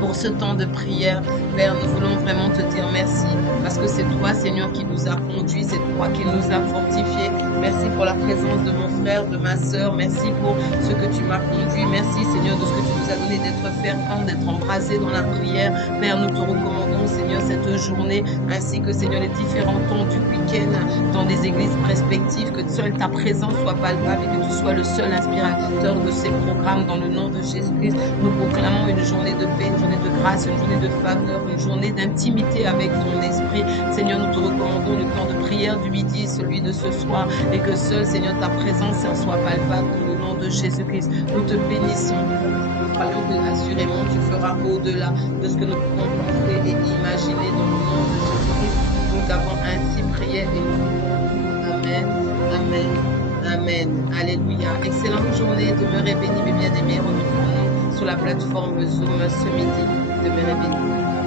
pour ce temps de prière. Père, nous voulons vraiment te dire merci, parce que c'est toi, Seigneur, qui nous a conduits, c'est toi qui nous a fortifiés. Merci pour la présence de mon frère, de ma soeur. Merci pour ce que tu m'as conduit. Merci, Seigneur, de ce que tu nous as donné d'être fervent, d'être embrasé dans la prière. Père, nous te recommandons, Seigneur, cette journée, ainsi que, Seigneur, les différents temps du week-end dans des églises respectives, que seule ta présence soit palpable et que tu sois le seul inspirateur de ces programmes dans le nom de Jésus-Christ. Nous proclamons une journée de paix, une journée de grâce, une journée de faveur, une journée d'intimité avec ton esprit. Seigneur, nous te recommandons le temps de prière du midi, celui de ce soir, et que seul, Seigneur, ta présence soit palpable dans le nom de Jésus-Christ. Nous te bénissons. Nous croyons que assurément tu feras au-delà de ce que nous pouvons penser et imaginer dans le nom de Jésus-Christ. Nous t'avons ainsi prié et nous. Amen, amen, amen. Alléluia. Excellente journée. Demeurez bénis, mes bien-aimés. Retrouvons-nous sur la plateforme Zoom ce midi. Demeurez bénis.